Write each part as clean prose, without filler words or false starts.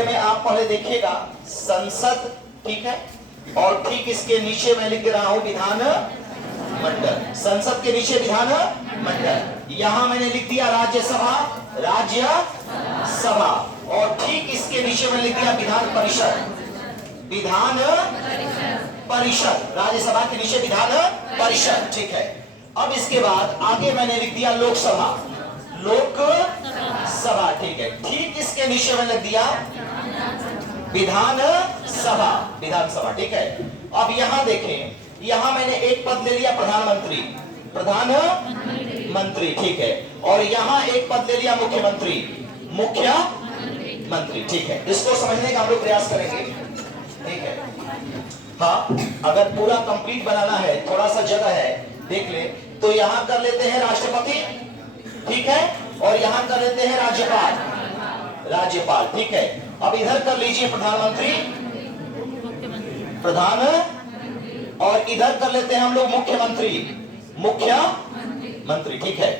बड़े में आप पहले देखिएगा संसद, ठीक है, और ठीक इसके नीचे मैं लिख रहा हूं विधान मंडल। संसद के नीचे विधान मंडल, यहां मैंने लिख दिया राज्यसभा, राज्यसभा, और ठीक इसके नीचे मैंने लिख दिया विधान परिषद, विधान परिषद, राज्यसभा के नीचे विधान परिषद, ठीक है। अब इसके बाद आगे मैंने लिख दिया लोकसभा, लोकसभा, ठीक है। ठीक इसके नीचे मैंने लिख दिया विधानसभा, विधानसभा, ठीक है। अब यहां देखें, यहां मैंने एक पद ले लिया प्रधानमंत्री, प्रधानमंत्री, ठीक है, और यहां एक पद ले लिया मुख्यमंत्री, मुख्यमंत्री, ठीक है। इसको समझने का हम लोग प्रयास करेंगे, ठीक है। हाँ, अगर पूरा कंप्लीट बनाना है, थोड़ा सा जगह है, देख ले, तो यहां कर लेते हैं राष्ट्रपति, ठीक है, और यहां कर लेते हैं राज्यपाल, राज्यपाल, ठीक है। अब इधर कर लीजिए प्रधानमंत्री, प्रधान, और इधर कर लेते हैं हम लोग मुख्यमंत्री, मुख्यमंत्री, ठीक है।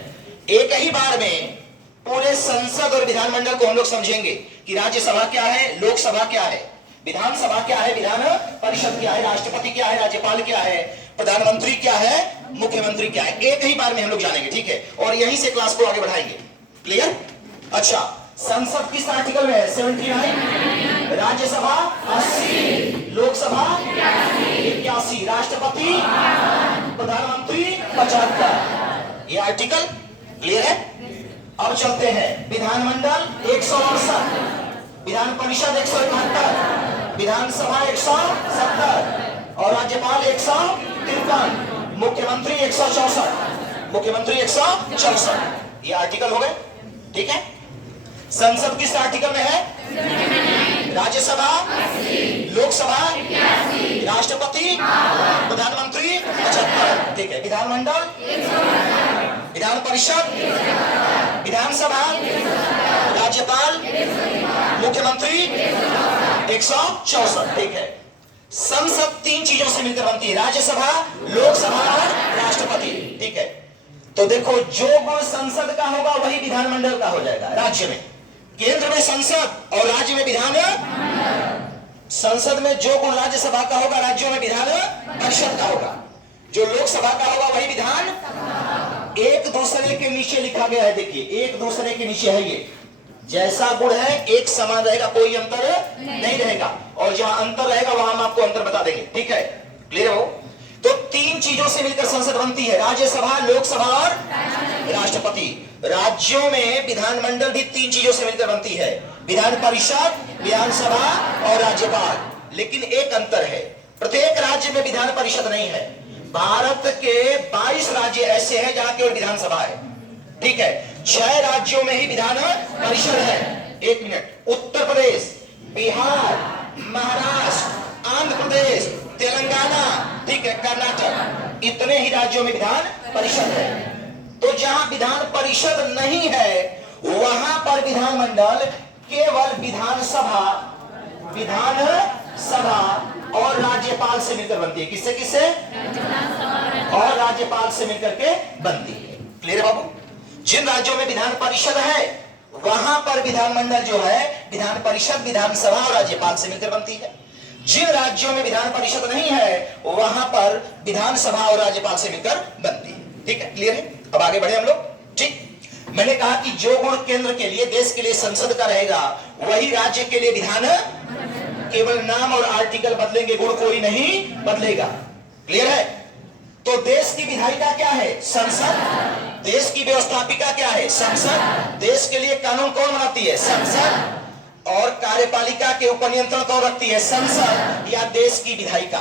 एक ही बार में पूरे संसद और विधानमंडल को हम लोग समझेंगे कि राज्यसभा क्या है, लोकसभा क्या है, विधानसभा क्या है, विधान परिषद क्या है, राष्ट्रपति क्या है, राज्यपाल क्या है, प्रधानमंत्री क्या है, मुख्यमंत्री क्या है, एक ही बार में हम लोग जानेंगे, ठीक है। और यहीं से क्लास को आगे बढ़ाएंगे, क्लियर। अच्छा, संसद किस आर्टिकल में है? 79, राज्यसभा 80, लोकसभा 81, राष्ट्रपति, प्रधानमंत्री 75, ये आर्टिकल क्लियर है। अब चलते हैं विधानमंडल 168, विधान परिषद 171, विधानसभा 170, और राज्यपाल 153, मुख्यमंत्री 164, मुख्यमंत्री 164, ये आर्टिकल हो गए, ठीक है। संसद किस आर्टिकल में है? राज्यसभा, लोकसभा, राष्ट्रपति, प्रधानमंत्री 75, ठीक है। विधानमंडल, विधान परिषद, विधानसभा, राज्यपाल, मुख्यमंत्री 164, ठीक है। संसद तीन चीजों से मिलकर बनती है, राज्यसभा, लोकसभा और राष्ट्रपति, ठीक है। तो देखो, जो गुण संसद का होगा वही विधानमंडल का हो जाएगा। राज्य में, केंद्र में संसद और राज्य में विधान, संसद में जो गुण राज्यसभा का होगा, राज्यों में विधान परिषद का होगा, जो लोकसभा का होगा वही विधान। एक दूसरे के नीचे लिखा गया है, देखिए, एक दूसरे के नीचे है, ये जैसा गुण है एक समान रहेगा, कोई अंतर नहीं रहेगा, और जहां अंतर रहेगा वहां हम आपको अंतर बता देंगे, ठीक है, क्लियर हो। तो तीन चीजों से मिलकर संसद बनती है, राज्यसभा, लोकसभा और राष्ट्रपति। राज्यों में विधानमंडल भी तीन चीजों से मिलकर बनती है, विधान परिषद, विधानसभा और राज्यपाल। लेकिन एक अंतर है, प्रत्येक राज्य में विधान परिषद नहीं है। भारत के 22 राज्य ऐसे हैं जहां केवल विधानसभा है, ठीक है। 6 राज्यों में ही विधान परिषद है। एक मिनट, उत्तर प्रदेश, बिहार, महाराष्ट्र, आंध्र प्रदेश, तेलंगाना, ठीक है, कर्नाटक, इतने ही राज्यों में विधान परिषद है। तो जहां विधान परिषद नहीं है वहां पर विधानमंडल केवल विधानसभा, विधानसभा और राज्यपाल से मिलकर बनती है। किससे किससे? और राज्यपाल से मिलकर के बनती है। क्लियर है बाबू? जिन राज्यों में विधान परिषद है वहां पर विधानमंडल जो है विधान परिषद, विधानसभा और राज्यपाल से मिलकर बनती है। जिन राज्यों में विधान परिषद नहीं है वहां पर विधानसभा और राज्यपाल से मिलकर बनती है। ठीक है, क्लियर है? अब आगे बढ़े हम लोग। ठीक, मैंने कहा कि जो गुण केंद्र के लिए, देश के लिए संसद का रहेगा वही राज्य के लिए विधान, केवल नाम और आर्टिकल बदलेंगे, गुण कोई नहीं बदलेगा। क्लियर है? तो देश की विधायिका क्या है? संसद। देश की व्यवस्थापिका क्या है? संसद। देश के लिए कानून कौन बनाती है? संसद। और कार्यपालिका के ऊपर नियंत्रण कौन रखती है? संसद या देश की विधायिका।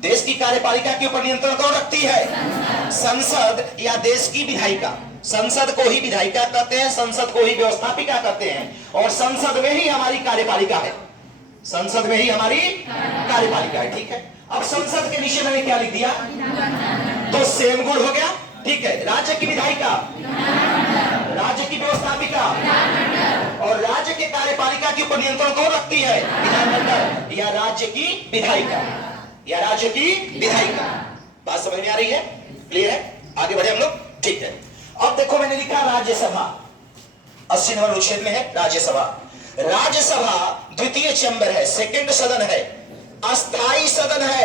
देश की कार्यपालिका के ऊपर नियंत्रण कौन रखती है? संसद या देश की विधायिका। संसद को ही विधायिका कहते हैं, संसद को ही व्यवस्थापिका कहते हैं, और संसद में ही हमारी कार्यपालिका है। संसद में ही हमारी कार्यपालिका है। ठीक है, अब संसद के नीचे मैंने क्या लिख दिया? तो सेम गुण हो गया। ठीक है, राज्य की विधायिका, राज्य की व्यवस्थापिका, और राज्य के कार्यपालिका के ऊपर नियंत्रण कौन रखती है? विधानमंडल या राज्य की विधायिका, या राज्य की विधायिका। बात समझ में आ रही है? क्लियर है? आगे बढ़े हम लोग। ठीक है, अब देखो मैंने लिखा राज्यसभा, 80 नंबर अनुच्छेद में है राज्यसभा। राज्यसभा द्वितीय चैम्बर है, सेकंड सदन है, अस्थाई सदन है,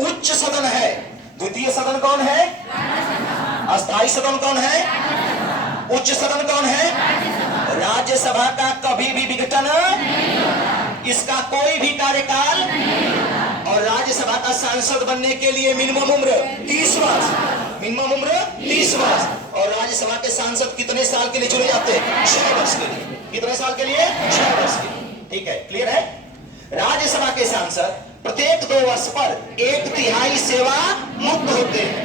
उच्च सदन है। द्वितीय सदन कौन है? अस्थाई सदन कौन है? उच्च सदन कौन है? राज्यसभा का कभी भी विघटन, इसका कोई भी कार्यकाल, और राज्यसभा का सांसद बनने के लिए मिनिमम उम्र 30 वर्ष, मिनिमम उम्र 30 वर्ष। और राज्यसभा के सांसद कितने साल के लिए चुने जाते हैं? 6 वर्ष के लिए। कितने साल के लिए? 6 वर्ष के लिए। ठीक है, क्लियर है? राज्यसभा के सांसद प्रत्येक 2 वर्ष पर 1/3 सेवा मुक्त होते हैं,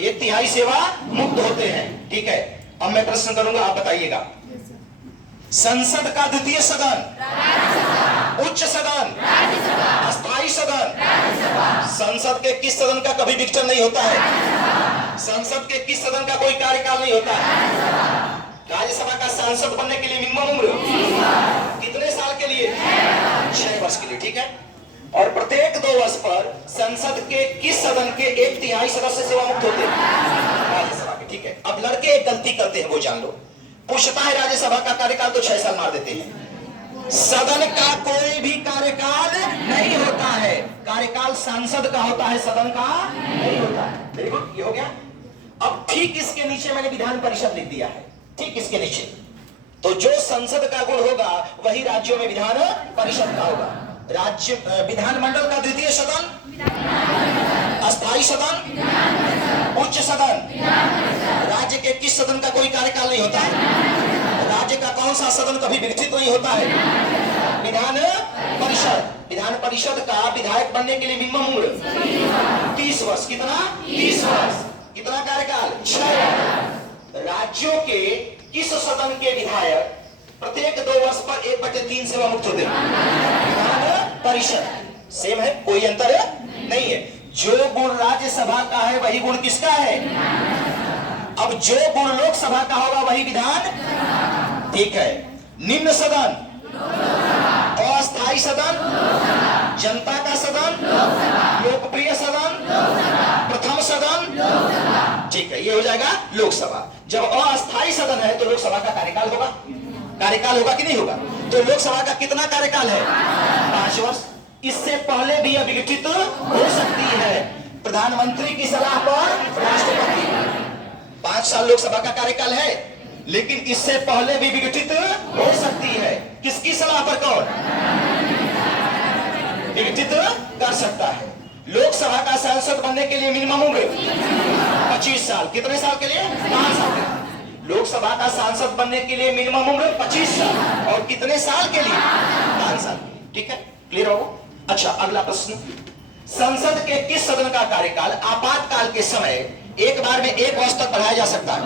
1/3 सेवा मुक्त होते हैं। ठीक है, अब मैं प्रश्न करूंगा, आप बताइएगा। संसद का द्वितीय सदन, उच्च सदन, अस्थाई सदन, संसद के किस सदन का कभी विघटन नहीं होता है? संसद के किस सदन का कोई कार्यकाल नहीं होता है? राज्यसभा का सांसद बनने के लिए मिनिमम उम्र कितने साल के लिए? 6 वर्ष के लिए। ठीक है, और प्रत्येक 2 वर्ष पर संसद के किस सदन के 1/3 सदस्य सेवा मुक्त होते हैं? राज्यसभा के। ठीक है, अब लड़के एक गलती करते हैं, वो जान लो। पूछता है राज्यसभा का कार्यकाल, तो 6 साल मार देते हैं। सदन का कोई भी कार्यकाल नहीं होता है, कार्यकाल सांसद का होता है, सदन का नहीं होता है। वेरी गुड, ये हो गया। अब ठीक इसके नीचे मैंने विधान परिषद लिख दिया है, ठीक इसके नीचे। तो जो संसद का गुण होगा वही राज्यों में विधान परिषद का होगा। राज्य विधानमंडल का द्वितीय सदन, अस्थाई सदन, उच्च सदन, राज्य के किस सदन का कोई कार्यकाल नहीं होता है? राज्य का कौन सा सदन कभी विघटित नहीं होता है? विधान परिषद। विधान परिषद का विधायक बनने के लिए मिनिमम उम्र 30 वर्ष। कितना? 30 वर्ष। कितना कार्यकाल? 6 वर्ष। राज्यों के किस सदन के विधायक प्रत्येक 2 वर्ष पर 1/3 सेवा मुक्त होते हैं? विधान परिषद। सेम है, कोई अंतर नहीं है। जो गुण राज्यसभा का है वही गुण किसका है? अब जो गुण लोकसभा का होगा वही विधान। ठीक है, निम्न सदन, अस्थाई सदन, जनता का सदन, लोकप्रिय सदन, प्रथम सदन। ठीक है, ये हो जाएगा लोकसभा। जब अस्थाई सदन है तो लोकसभा का कार्यकाल होगा, कार्यकाल होगा कि नहीं होगा? तो लोकसभा का कितना कार्यकाल है? 5 वर्ष। इससे पहले भी यह विघटित हो सकती है, प्रधानमंत्री की सलाह पर राष्ट्रपति। 5 साल लोकसभा का कार्यकाल है, लेकिन इससे पहले भी विघटित हो सकती है। किसकी सलाह पर? कौन विघटित कर सकता है? लोकसभा का सांसद बनने के लिए मिनिमम उम्र 25 साल। कितने साल के लिए? 5 साल के लिए। लोकसभा का सांसद बनने के लिए मिनिमम उम्र 25 साल, और कितने साल के लिए? 5 साल। ठीक है, क्लियर हो? अच्छा, अगला प्रश्न। संसद के किस सदन का कार्यकाल आपातकाल के समय एक बार में 1 वर्ष तक बढ़ाया जा सकता है?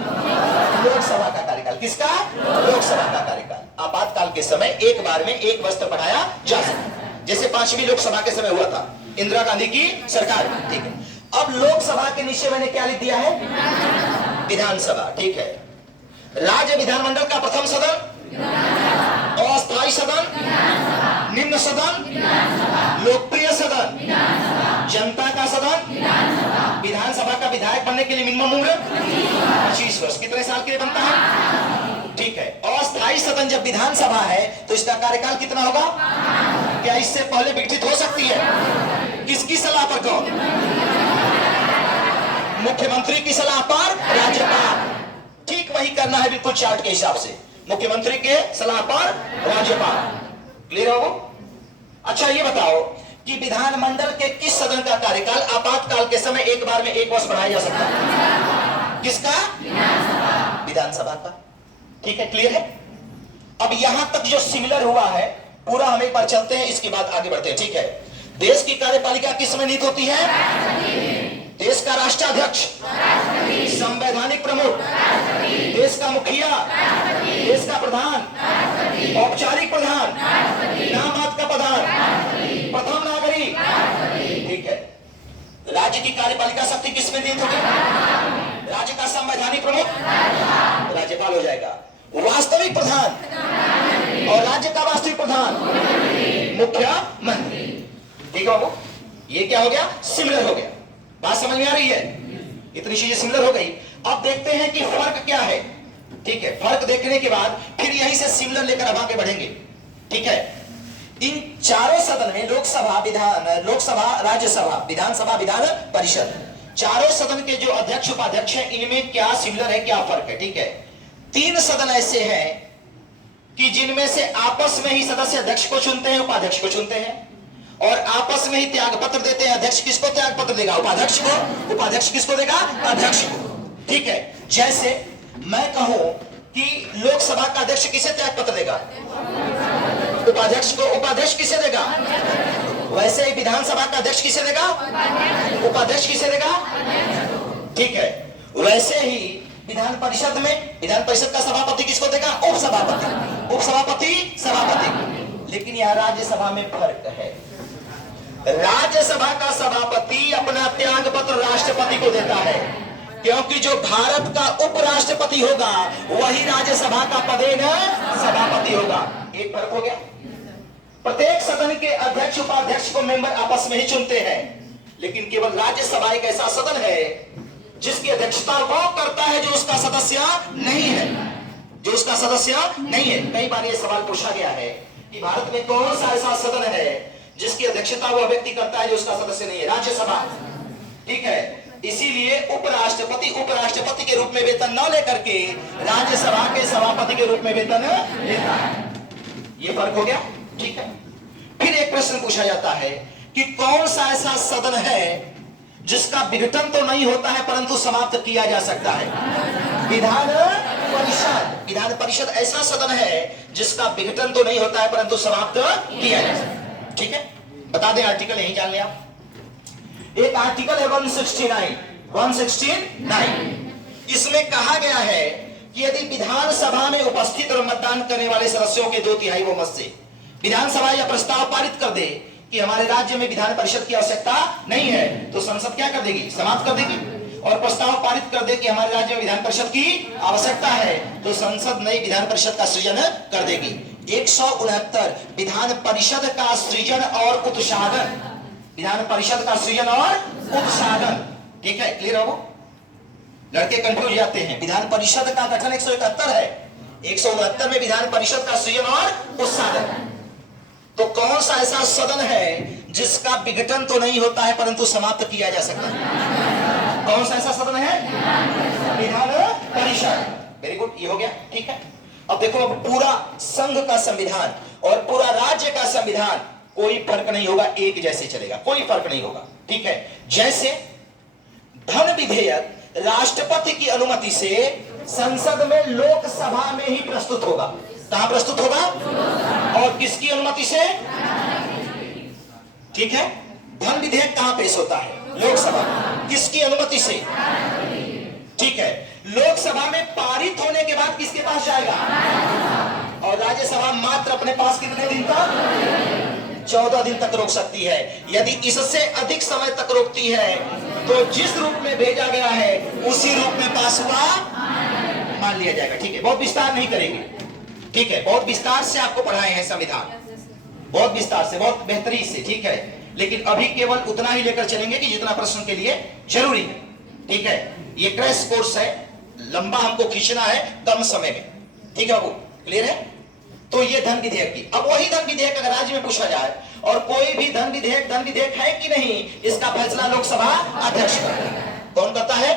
लोकसभा का कार्यकाल। किसका? लोकसभा का कार्यकाल आपातकाल के समय एक बार में 1 वर्ष तक बढ़ाया जा सकता है, जैसे 5वीं लोकसभा के समय हुआ था, इंदिरा गांधी की सरकार। ठीक है, अब लोकसभा के नीचे मैंने क्या लिख दिया है? विधानसभा। ठीक है, राज्य विधानमंडल का प्रथम सदन, अस्थाई सदन, निम्न सदन, लोकप्रिय सदन, जनता का सदन, विधानसभा का विधायक बनने के लिए मिनिमम उम्र 25 वर्ष। कितने साल के लिए बनता है? ठीक है, अस्थाई सदन जब विधानसभा है तो इसका कार्यकाल कितना होगा? क्या इससे पहले विघटित हो सकती है? किसकी सलाह पर? कौन? मुख्यमंत्री की सलाह पर राज्यपाल। ठीक वही करना है बिल्कुल चार्ट के हिसाब से, मुख्यमंत्री के सलाह पर राज्यपाल। क्लियर हो? अच्छा, ये बताओ कि विधानमंडल के किस सदन का कार्यकाल आपातकाल के समय एक बार में 1 वर्ष बढ़ाया जा सकता है? किसका? विधानसभा का। ठीक है, क्लियर है? अब यहां तक जो सिमिलर हुआ है पूरा हम एक बार चलते हैं, इसके बाद आगे बढ़ते हैं। ठीक है, देश की कार्यपालिका किस में नीति होती है? देश का राष्ट्राध्यक्ष, संवैधानिक प्रमुख, देश का मुखिया, देश का प्रधान, औपचारिक प्रधान, नामात का प्रधान, प्रथम नागरिक। ठीक है, राज्य की कार्यपालिका शक्ति किसमें दी होगी? राज्य का संवैधानिक प्रमुख राज्यपाल हो जाएगा, वास्तविक प्रधान, और राज्य का वास्तविक प्रधान मुख्यमंत्री। ठीक है बाबू, ये क्या हो गया? सिमिलर हो गया। बात समझ में आ रही है? इतनी चीजें सिमिलर हो गई। अब देखते हैं कि फर्क क्या है। ठीक है, फर्क देखने के बाद फिर यहीं से सिमिलर लेकर अब आगे बढ़ेंगे। ठीक है, इन चारों सदन में लोकसभा, राज्यसभा, विधानसभा, विधान परिषद, चारों सदन के जो अध्यक्ष उपाध्यक्ष हैं, इनमें क्या सिमिलर है, क्या फर्क है? ठीक है, 3 सदन ऐसे हैं कि जिनमें से आपस में ही सदस्य अध्यक्ष को चुनते हैं, उपाध्यक्ष को चुनते हैं, और आपस में ही त्याग पत्र देते हैं। अध्यक्ष किसको त्याग पत्र देगा? उपाध्यक्ष को। उपाध्यक्ष किसको देगा? अध्यक्ष को। ठीक है, जैसे मैं कहूं कि लोकसभा का अध्यक्ष किसे त्याग पत्र देगा? उपाध्यक्ष को। उपाध्यक्ष किसे देगा? वैसे ही विधानसभा का अध्यक्ष किसे देगा? उपाध्यक्ष किसे देगा? ठीक है, वैसे ही विधान परिषद में विधान परिषद का सभापति किसको देगा? उपसभापति। उपसभापति, सभापति। लेकिन यहां राज्यसभा में फर्क है। राज्यसभा का सभापति अपना त्याग पत्र राष्ट्रपति को देता है, क्योंकि जो भारत का उपराष्ट्रपति होगा वही राज्यसभा का पदेन सभापति होगा। एक फर्क हो गया। प्रत्येक सदन के अध्यक्ष उपाध्यक्ष को मेंबर आपस में ही चुनते हैं, लेकिन केवल राज्यसभा एक ऐसा सदन है जिसकी अध्यक्षता वो करता है जो उसका सदस्य नहीं है, जो उसका सदस्य नहीं है। कई बार यह सवाल पूछा गया है कि भारत में कौन सा ऐसा सदन है जिसकी अध्यक्षता वह व्यक्ति करता है जो उसका सदस्य नहीं है? राज्यसभा। ठीक है, इसीलिए उपराष्ट्रपति के रूप में वेतन न लेकर के राज्यसभा के सभापति के रूप में वेतन लेता है। ये फर्क हो गया। ठीक है, फिर एक प्रश्न पूछा जाता है कि कौन सा ऐसा सदन है जिसका विघटन तो नहीं होता है परंतु समाप्त किया जा सकता है? विधान परिषद। विधान परिषद ऐसा सदन है जिसका विघटन तो नहीं होता है परंतु समाप्त किया जा सकता है। ठीक है, बता दें आर्टिकल, यही जान लें आप। एक आर्टिकल है 169। इसमें कहा गया है कि यदि विधानसभा में उपस्थित और मतदान करने वाले सदस्यों के 2/3 बहुमत से विधानसभा यह प्रस्ताव पारित कर दे कि हमारे राज्य में विधान परिषद की आवश्यकता नहीं है, तो संसद क्या कर देगी? समाप्त कर देगी। और प्रस्ताव पारित कर दे कि हमारे राज्य में विधान परिषद की आवश्यकता है, तो संसद नई विधान परिषद का सृजन कर देगी। 169 विधान परिषद का सृजन और उत्साधन। विधान परिषद का सृजन और उत्साधन। ठीक है, क्लियर हो? लड़के कंफ्यूज जाते हैं। विधान परिषद का गठन 171 है, 169 में विधान परिषद का सृजन और उत्साधन। तो कौन सा ऐसा सदन है जिसका विघटन तो नहीं होता है परंतु समाप्त किया जा सकता है? कौन सा ऐसा सदन है? विधान परिषद। वेरी गुड, ये हो गया। ठीक है, अब देखो, अब पूरा संघ का संविधान और पूरा राज्य का संविधान कोई फर्क नहीं होगा, एक जैसे चलेगा, कोई फर्क नहीं होगा। ठीक है, जैसे धन विधेयक राष्ट्रपति की अनुमति से संसद में लोकसभा में ही प्रस्तुत होगा। कहां प्रस्तुत होगा? और किसकी अनुमति से? ठीक है, धन विधेयक कहां पेश होता है? लोकसभा। किसकी अनुमति से? ठीक है, लोकसभा में पारित होने के बाद किसके पास जाएगा? और राज्यसभा मात्र अपने पास कितने दिन तक? 14 दिन तक रोक सकती है। यदि इससे अधिक समय तक रोकती है तो जिस रूप में भेजा गया है उसी रूप में पास हुआ मान लिया जाएगा। ठीक है, बहुत विस्तार नहीं करेंगे। ठीक है, बहुत विस्तार से आपको पढ़ाए हैं संविधान, बहुत विस्तार से, बहुत बेहतरीन से। ठीक है, लेकिन अभी केवल उतना ही लेकर चलेंगे कि जितना प्रश्न के लिए जरूरी है। ठीक है, ये क्रैश कोर्स है, लंबा हमको खींचना है कम समय में। ठीक है बाबू, क्लियर है? तो ये धन विधेयक की, अब वही धन विधेयक अगर राज्य में पूछा जाए और कोई भी धन विधेयक है कि नहीं, इसका फैसला लोकसभा अध्यक्ष करता है। कौन करता है?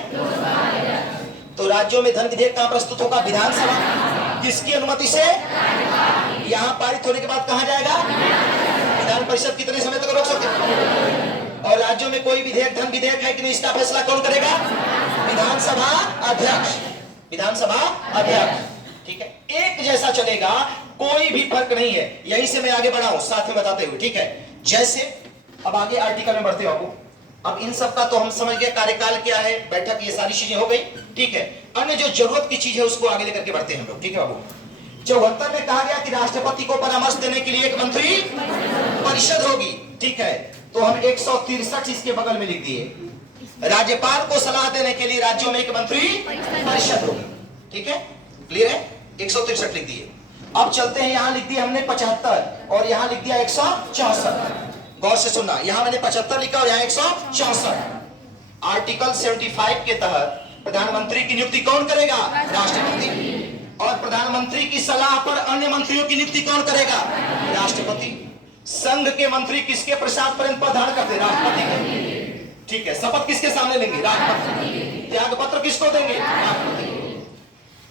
तो राज्यों में धन विधेयक कहां प्रस्तुत होगा? विधानसभा। किसकी अनुमति से? यहां पारित होने के बाद कहां जाएगा? विधान परिषद कितने समय तक रोक सकते? और राज्यों में कोई विधेयक धन विधेयक है कि नहीं, इसका फैसला कौन करेगा? विधानसभा अध्यक्ष। विधानसभा अध्यक्ष। ठीक है, एक जैसा चलेगा, कोई भी फर्क नहीं है। यहीं से मैं आगे बढ़ा हूं साथ में बताते हुए। ठीक है, जैसे अब आगे आर्टिकल में बढ़ते हो आपको। अब इन सब का तो हम समझ गए, कार्यकाल क्या है, बैठक, ये सारी चीजें हो गई। ठीक है, अन्य जो जरूरत की चीज है उसको आगे लेकर के बढ़ते हैं हम लोग। ठीक है बाबू, 74 में कहा गया कि राष्ट्रपति को परामर्श देने के लिए एक मंत्री परिषद होगी। ठीक है, तो हम 163 इसके बगल में लिख दिए। राज्यपाल को सलाह देने के लिए राज्यों में एक मंत्री परिषद होगी। ठीक है, क्लियर है? 163 लिख दिए। अब चलते हैं, यहां लिख दिया हमने 75 और यहां लिख दिया 164। गौर से सुनना, यहां मैंने 75 लिखा और यहां 164। आर्टिकल 75 के तहत प्रधानमंत्री की नियुक्ति कौन करेगा? राष्ट्रपति। और प्रधानमंत्री की सलाह पर अन्य मंत्रियों की नियुक्ति कौन करेगा? राष्ट्रपति। संघ के मंत्री किसके प्रसाद पर्यंत पद धारण करते? राष्ट्रपति के। ठीक है, शपथ किसके सामने लेंगे? राष्ट्रपति। त्याग पत्र किसको देंगे? राष्ट्रपति।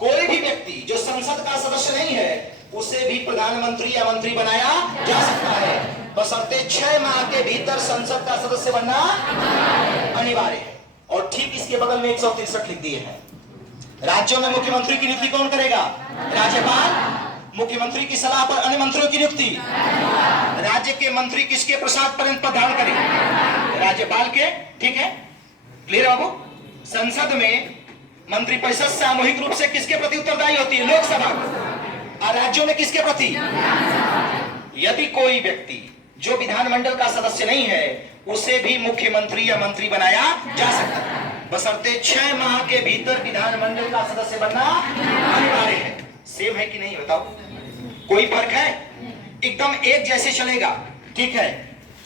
कोई भी व्यक्ति जो संसद का सदस्य नहीं है उसे भी प्रधानमंत्री या मंत्री बनाया जा सकता है, बशर्ते 6 माह के भीतर संसद का सदस्य बनना अनिवार्य है। और ठीक इसके बगल में 163 लिख दिए हैं। राज्यों में मुख्यमंत्री की नियुक्ति कौन करेगा? राज्यपाल। मुख्यमंत्री की सलाह पर अन्य मंत्रियों की नियुक्ति राज्य के मंत्री किसके प्रसाद पर्यंत पद धारण करेंगे? राज्यपाल के। ठीक है, क्लियर बाबू? संसद में मंत्रिपरिषद सामूहिक रूप से किसके प्रति उत्तरदायी होती है? लोकसभा। और राज्यों में किसके प्रति? यदि कोई व्यक्ति जो विधानमंडल का सदस्य नहीं है उसे भी मुख्यमंत्री या मंत्री बनाया जा सकता है, बशर्ते 6 माह के भीतर विधानमंडल का सदस्य बनना अनिवार्य है। सेम है कि नहीं बताओ? कोई फर्क है? एकदम एक जैसे चलेगा। ठीक है,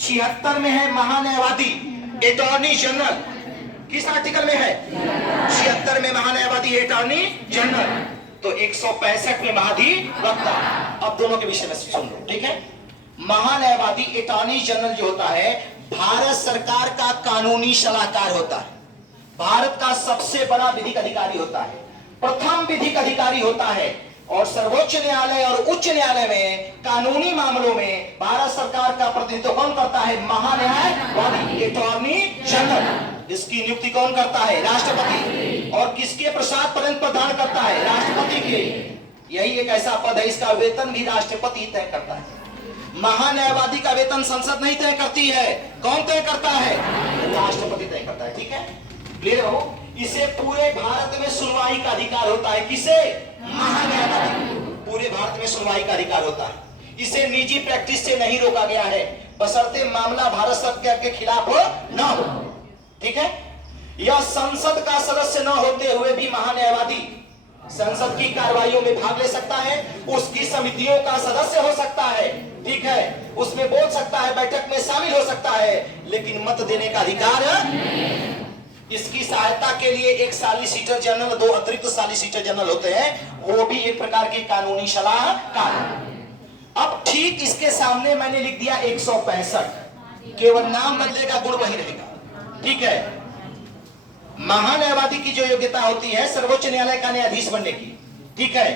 76 में है महान्यायवादी अटॉर्नी जनरल। किस आर्टिकल में है? 76 में महान्यायवादी अटॉर्नी जनरल। तो 165 में महाधिवक्ता। अब दोनों के विषय में सुन लो। ठीक है, महान्यायवादी अटॉर्नी जनरल जो होता है भारत सरकार का कानूनी सलाहकार होता है, भारत का सबसे बड़ा विधिक अधिकारी होता है, प्रथम विधिक अधिकारी होता है। और सर्वोच्च न्यायालय और उच्च न्यायालय में कानूनी मामलों में भारत सरकार का प्रतिनिधित्व कौन करता है? महान्यायवादी अटॉर्नी जनरल। इसकी नियुक्ति कौन करता है? राष्ट्रपति। और किसके प्रसाद पर्यंत प्रदान करता है? राष्ट्रपति के। यही एक ऐसा पद है इसका वेतन भी राष्ट्रपति तय करता है। महान्यायवादी का वेतन संसद नहीं तय करती है, कौन तय करता है? राष्ट्रपति तय करता है। ठीक है, क्लियर हो? इसे पूरे भारत में सुनवाई का अधिकार होता है। किसे? महान्यायवादी। पूरे भारत में सुनवाई का अधिकार होता है। इसे निजी प्रैक्टिस से नहीं रोका गया है, बशर्ते मामला भारत सरकार के खिलाफ न हो। ठीक है, यह संसद का सदस्य न होते हुए भी महान्यायवादी संसद की कार्रवाइयों में भाग ले सकता है, उसकी समितियों का सदस्य हो सकता है। ठीक है, उसमें बोल सकता है, बैठक में शामिल हो सकता है, लेकिन मत देने का अधिकार। इसकी सहायता के लिए एक सॉलिसिटर जनरल, 2 अतिरिक्त सॉलिसिटर जनरल होते हैं, वो भी एक प्रकार के कानूनी सलाहकार। अब ठीक इसके सामने मैंने लिख दिया 165, केवल नाम बदलेगा, गुण वही रहेगा। ठीक है, महान्यायवादी की जो योग्यता होती है सर्वोच्च न्यायालय का न्यायाधीश बनने की। ठीक है,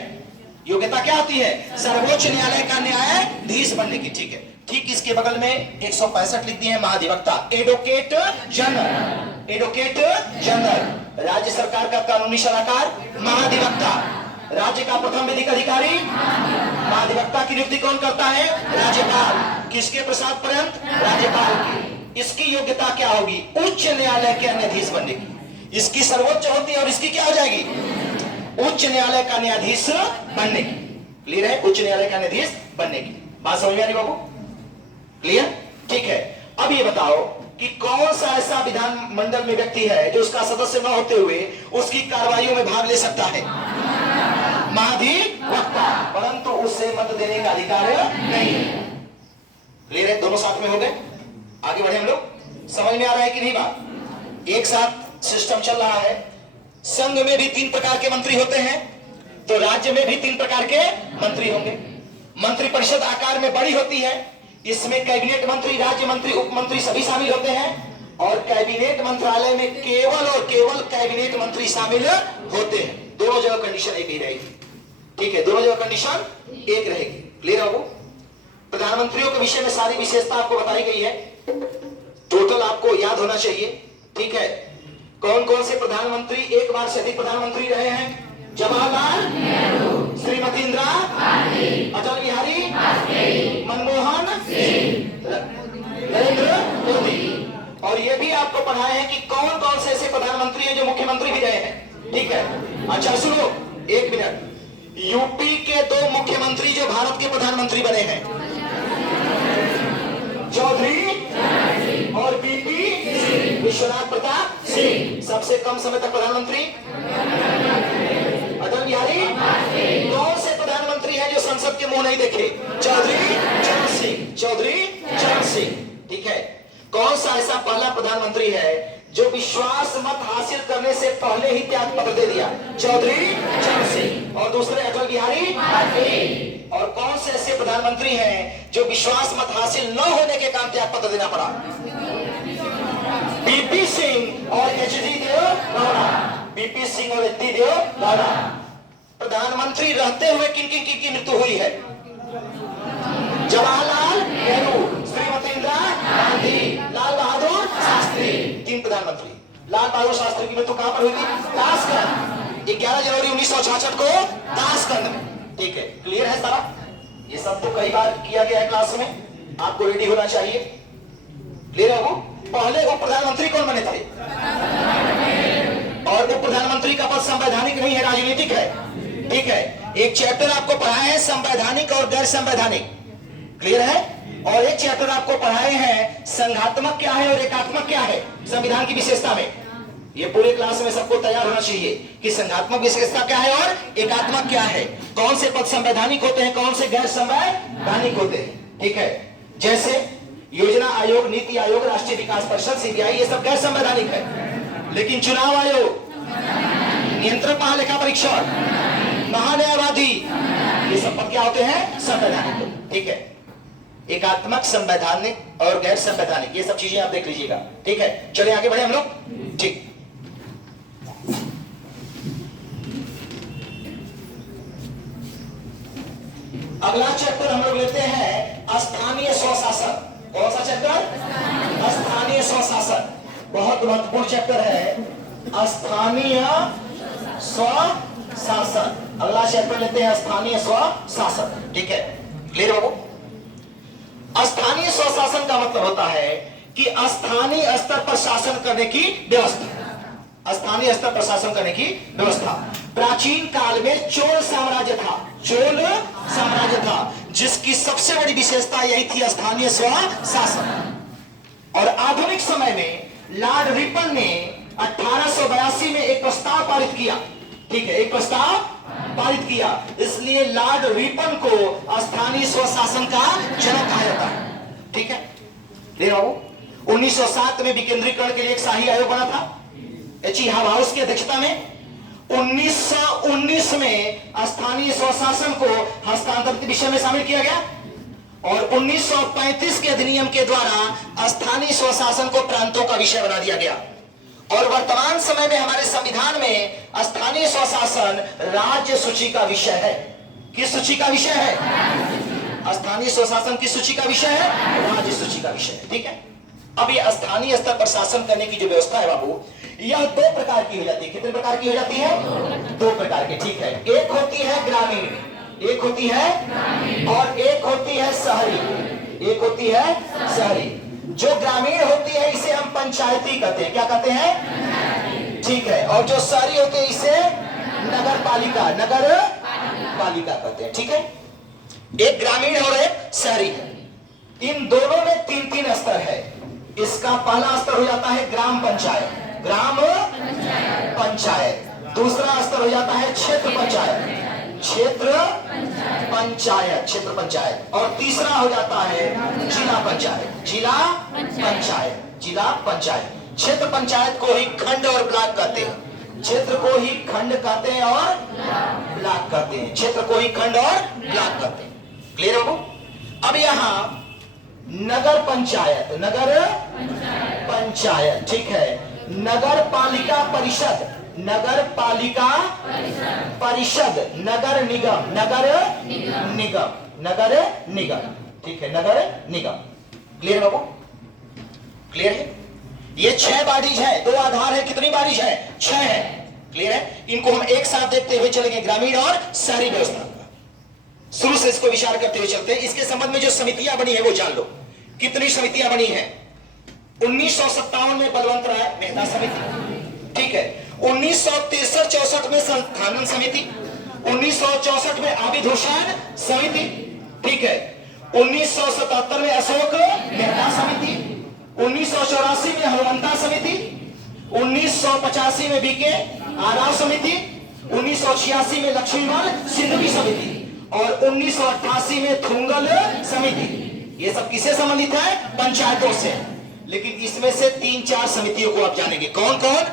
योग्यता क्या होती है? सर्वोच्च न्यायालय का न्यायाधीश बनने की। ठीक है, ठीक इसके बगल में 165 लिख दिए हैं महाधिवक्ता, एडवोकेट जनरल। एडवोकेट जनरल राज्य सरकार का कानूनी सलाहकार, महाधिवक्ता राज्य का प्रथम विधिक अधिकारी। महाधिवक्ता की नियुक्ति कौन करता है? राज्यपाल। किसके प्रसाद पर्यंत? राज्यपाल की। इसकी योग्यता क्या होगी? उच्च न्यायालय के न्यायाधीश बनने की। इसकी सर्वोच्च होती है और इसकी क्या हो जाएगी? उच्च न्यायालय का न्यायाधीश बनने की। क्लियर है? उच्च न्यायालय का न्यायाधीश बनने की बात समझ में आ रही बाबू? क्लियर? ठीक है, अब ये बताओ कि कौन सा ऐसा विधानमंडल में व्यक्ति है जो उसका सदस्य न होते हुए उसकी कार्रवाइयों में भाग ले सकता है? महाधिवक्ता, परंतु उससे मत देने का अधिकार नहीं। क्लियर है? दोनों साथ में हो गए। आगे बढ़े हम लोग। समझ में आ रहा है कि नहीं बात? एक साथ सिस्टम चल रहा है। संघ में भी 3 प्रकार के मंत्री होते हैं, तो राज्य में भी 3 प्रकार के मंत्री होंगे। मंत्रिपरिषद आकार में बड़ी होती है, इसमें कैबिनेट मंत्री, राज्य मंत्री, उप मंत्री सभी शामिल होते हैं। और कैबिनेट मंत्रालय में केवल और केवल कैबिनेट मंत्री शामिल होते हैं। दोनों जगह कंडीशन एक ही रहेगी। ठीक है, दोनों जगह कंडीशन एक रहेगी। क्लियर हो? प्रधानमंत्रियों के विषय में सारी विशेषता आपको बताई गई है, टोटल आपको याद होना चाहिए। ठीक है, कौन कौन से प्रधानमंत्री एक बार से अधिक प्रधानमंत्री रहे हैं? जवाहरलाल नेहरू, श्रीमती इंदिरा गांधी, अटल बिहारी वाजपेयी, मनमोहन सिंह, नरेंद्र मोदी। और ये भी आपको पढ़ाए हैं कि कौन कौन से ऐसे प्रधानमंत्री हैं जो मुख्यमंत्री भी रहे हैं। ठीक है, अच्छा सुनो 1 मिनट। यूपी के 2 मुख्यमंत्री जो भारत के प्रधानमंत्री बने हैं, चौधरी और बीपी विश्वनाथ प्रताप सिंह। सबसे कम समय तक प्रधानमंत्री अटल बिहारी। कौन से प्रधानमंत्री हैं जो संसद के मुंह नहीं देखे? चौधरी चरण सिंह। चौधरी चरण सिंह। ठीक है, कौन सा ऐसा पहला प्रधानमंत्री है जो विश्वास मत हासिल करने से पहले ही त्याग पत्र दे दिया, चौधरी चरण सिंह। और दूसरे अटल बिहारी वाजपेयी। और कौन से ऐसे प्रधानमंत्री हैं जो विश्वास मत हासिल न होने के कारण त्याग पत्र देना पड़ा? बीपी सिंह और एचडी देव गौड़ा। बीपी सिंह और एचडी देव गौड़ा। प्रधानमंत्री रहते हुए किन किन की मृत्यु हुई है? जवाहरलाल नेहरू, श्रीमती इंदिरा गांधी, लाल बहादुर शास्त्री। तीन प्रधानमंत्री। लाल बहादुर शास्त्री की मृत्यु कहां पर हुई थी? ताशकंद, 11 जनवरी 1966 को ताशकंद में। ठीक है, क्लियर है सारा? ये सब तो कई बार किया गया है क्लास में, आपको रेडी होना चाहिए। क्लियर है? वो पहले उप प्रधानमंत्री कौन बने थे? और उप प्रधानमंत्री का पद संवैधानिक नहीं है, राजनीतिक है। ठीक है, एक चैप्टर आपको पढ़ाए हैं संवैधानिक और गैर संवैधानिक। क्लियर है? और एक चैप्टर आपको पढ़ाए हैं संघात्मक क्या है और एकात्मक क्या है संविधान की विशेषता में। ये पूरे क्लास में सबको तैयार होना चाहिए कि संघात्मक विशेषता क्या है और एकात्मक क्या है, कौन से पद संवैधानिक होते हैं, कौन से गैर संवैधानिक होते हैं। ठीक है, जैसे योजना आयोग, नीति आयोग, राष्ट्रीय विकास परिषद, सीबीआई, ये सब गैर संवैधानिक है। लेकिन चुनाव आयोग, नियंत्रक महालेखा परीक्षक, महान्यायवादी, ये सब पद क्या होते हैं? संवैधानिक। ठीक है, एकात्मक, संवैधानिक और गैर संवैधानिक, ये सब चीजें आप देख लीजिएगा। ठीक है, चलिए आगे बढ़े हम लोग। ठीक, अगला चैप्टर हम लोग लेते हैं स्थानीय स्वशासन। कौन सा चैप्टर? स्थानीय स्वशासन। बहुत महत्वपूर्ण चैप्टर है स्थानीय स्वशासन। अगला चैप्टर लेते हैं स्थानीय स्वशासन। ठीक है, क्लियर बाबू? स्थानीय स्वशासन का मतलब होता है कि स्थानीय स्तर पर शासन करने की व्यवस्था। स्थानीय स्तर पर शासन करने की व्यवस्था। प्राचीन काल में चोल साम्राज्य था, चोल साम्राज्य था, जिसकी सबसे बड़ी विशेषता यही थी, स्थानीय स्वशासन। और आधुनिक समय में लॉर्ड रिपन ने 1882 में एक प्रस्ताव पारित किया। ठीक है, एक प्रस्ताव पारित किया, इसलिए लॉर्ड रिपन को स्थानीय स्वशासन का जनक कहा जाता है। ठीक है, ले रहा हूं। 1907 में विकेंद्रीकरण के लिए एक शाही आयोग बना था, एच.ई. हाउस की अध्यक्षता में। 1919 में स्थानीय स्वशासन को हस्तांतरण के विषय में शामिल किया गया और 1935 के अधिनियम के द्वारा स्थानीय स्वशासन को प्रांतों का विषय बना दिया गया। और वर्तमान समय में हमारे संविधान में स्थानीय स्वशासन राज्य सूची का विषय है। किस सूची का विषय है? स्थानीय स्वशासन की सूची का विषय है, राज्य सूची का विषय है। ठीक है, अब ये स्थानीय स्तर पर शासन करने की जो व्यवस्था है बाबू, यह दो प्रकार की हो जाती है। कितने प्रकार की हो जाती है? दो प्रकार की। ठीक है, एक होती है ग्रामीण, एक होती है और एक होती है शहरी। एक होती है शहरी। जो ग्रामीण होती है इसे हम पंचायती कहते हैं। क्या कहते हैं? ठीक है, और जो शहरी होती है इसे नगर पालिका, नगर पालिका कहते हैं। ठीक है, एक ग्रामीण और एक शहरी है। इन दोनों में तीन तीन स्तर है। इसका पहला स्तर हो जाता है ग्राम पंचायत, ग्राम पंचायत। दूसरा स्तर हो जाता है क्षेत्र पंचायत, क्षेत्र पंचायत, क्षेत्र पंचायत। और तीसरा हो जाता है जिला पंचायत, जिला पंचायत, जिला पंचायत। क्षेत्र पंचायत को ही खंड और ब्लॉक कहते हैं, क्षेत्र को ही खंड कहते हैं और ब्लॉक कहते हैं, क्षेत्र को ही खंड और ब्लॉक कहते हैं। क्लियर हो? अब यहाँ नगर पंचायत, नगर पंचायत, ठीक है, नगर पालिका परिषद, नगर पालिका परिषद, नगर निगम, नगर निगम, नगर निगम। ठीक है, नगर निगम। क्लियर बाबू? क्लियर है? ये 6 बॉडीज है, 2 आधार है। कितनी बॉडीज है? 6 है। क्लियर है? इनको हम एक साथ देखते हुए चलेंगे, ग्रामीण और शहरी व्यवस्था। शुरू से इसको विचार करते हुए चलते हैं। इसके संबंध में जो समितियां बनी है वो जान लो। कितनी समितियां बनी है? 1957 में बलवंत राय मेहता समिति, ठीक है। 1963-64 में संस्थानन समिति, 1964 में आबिद हुसैन समिति, ठीक है। 1977 में अशोक मेहता समिति, 1984 में हनुमंता समिति, 1985 में बीके आराव समिति, 1986 में लक्ष्मीवाल सिंधवी समिति और 1988 में थुंगल समिति। ये सब किससे संबंधित है? पंचायतों से। लेकिन इसमें से 3-4 समितियों को आप जानेंगे। कौन कौन?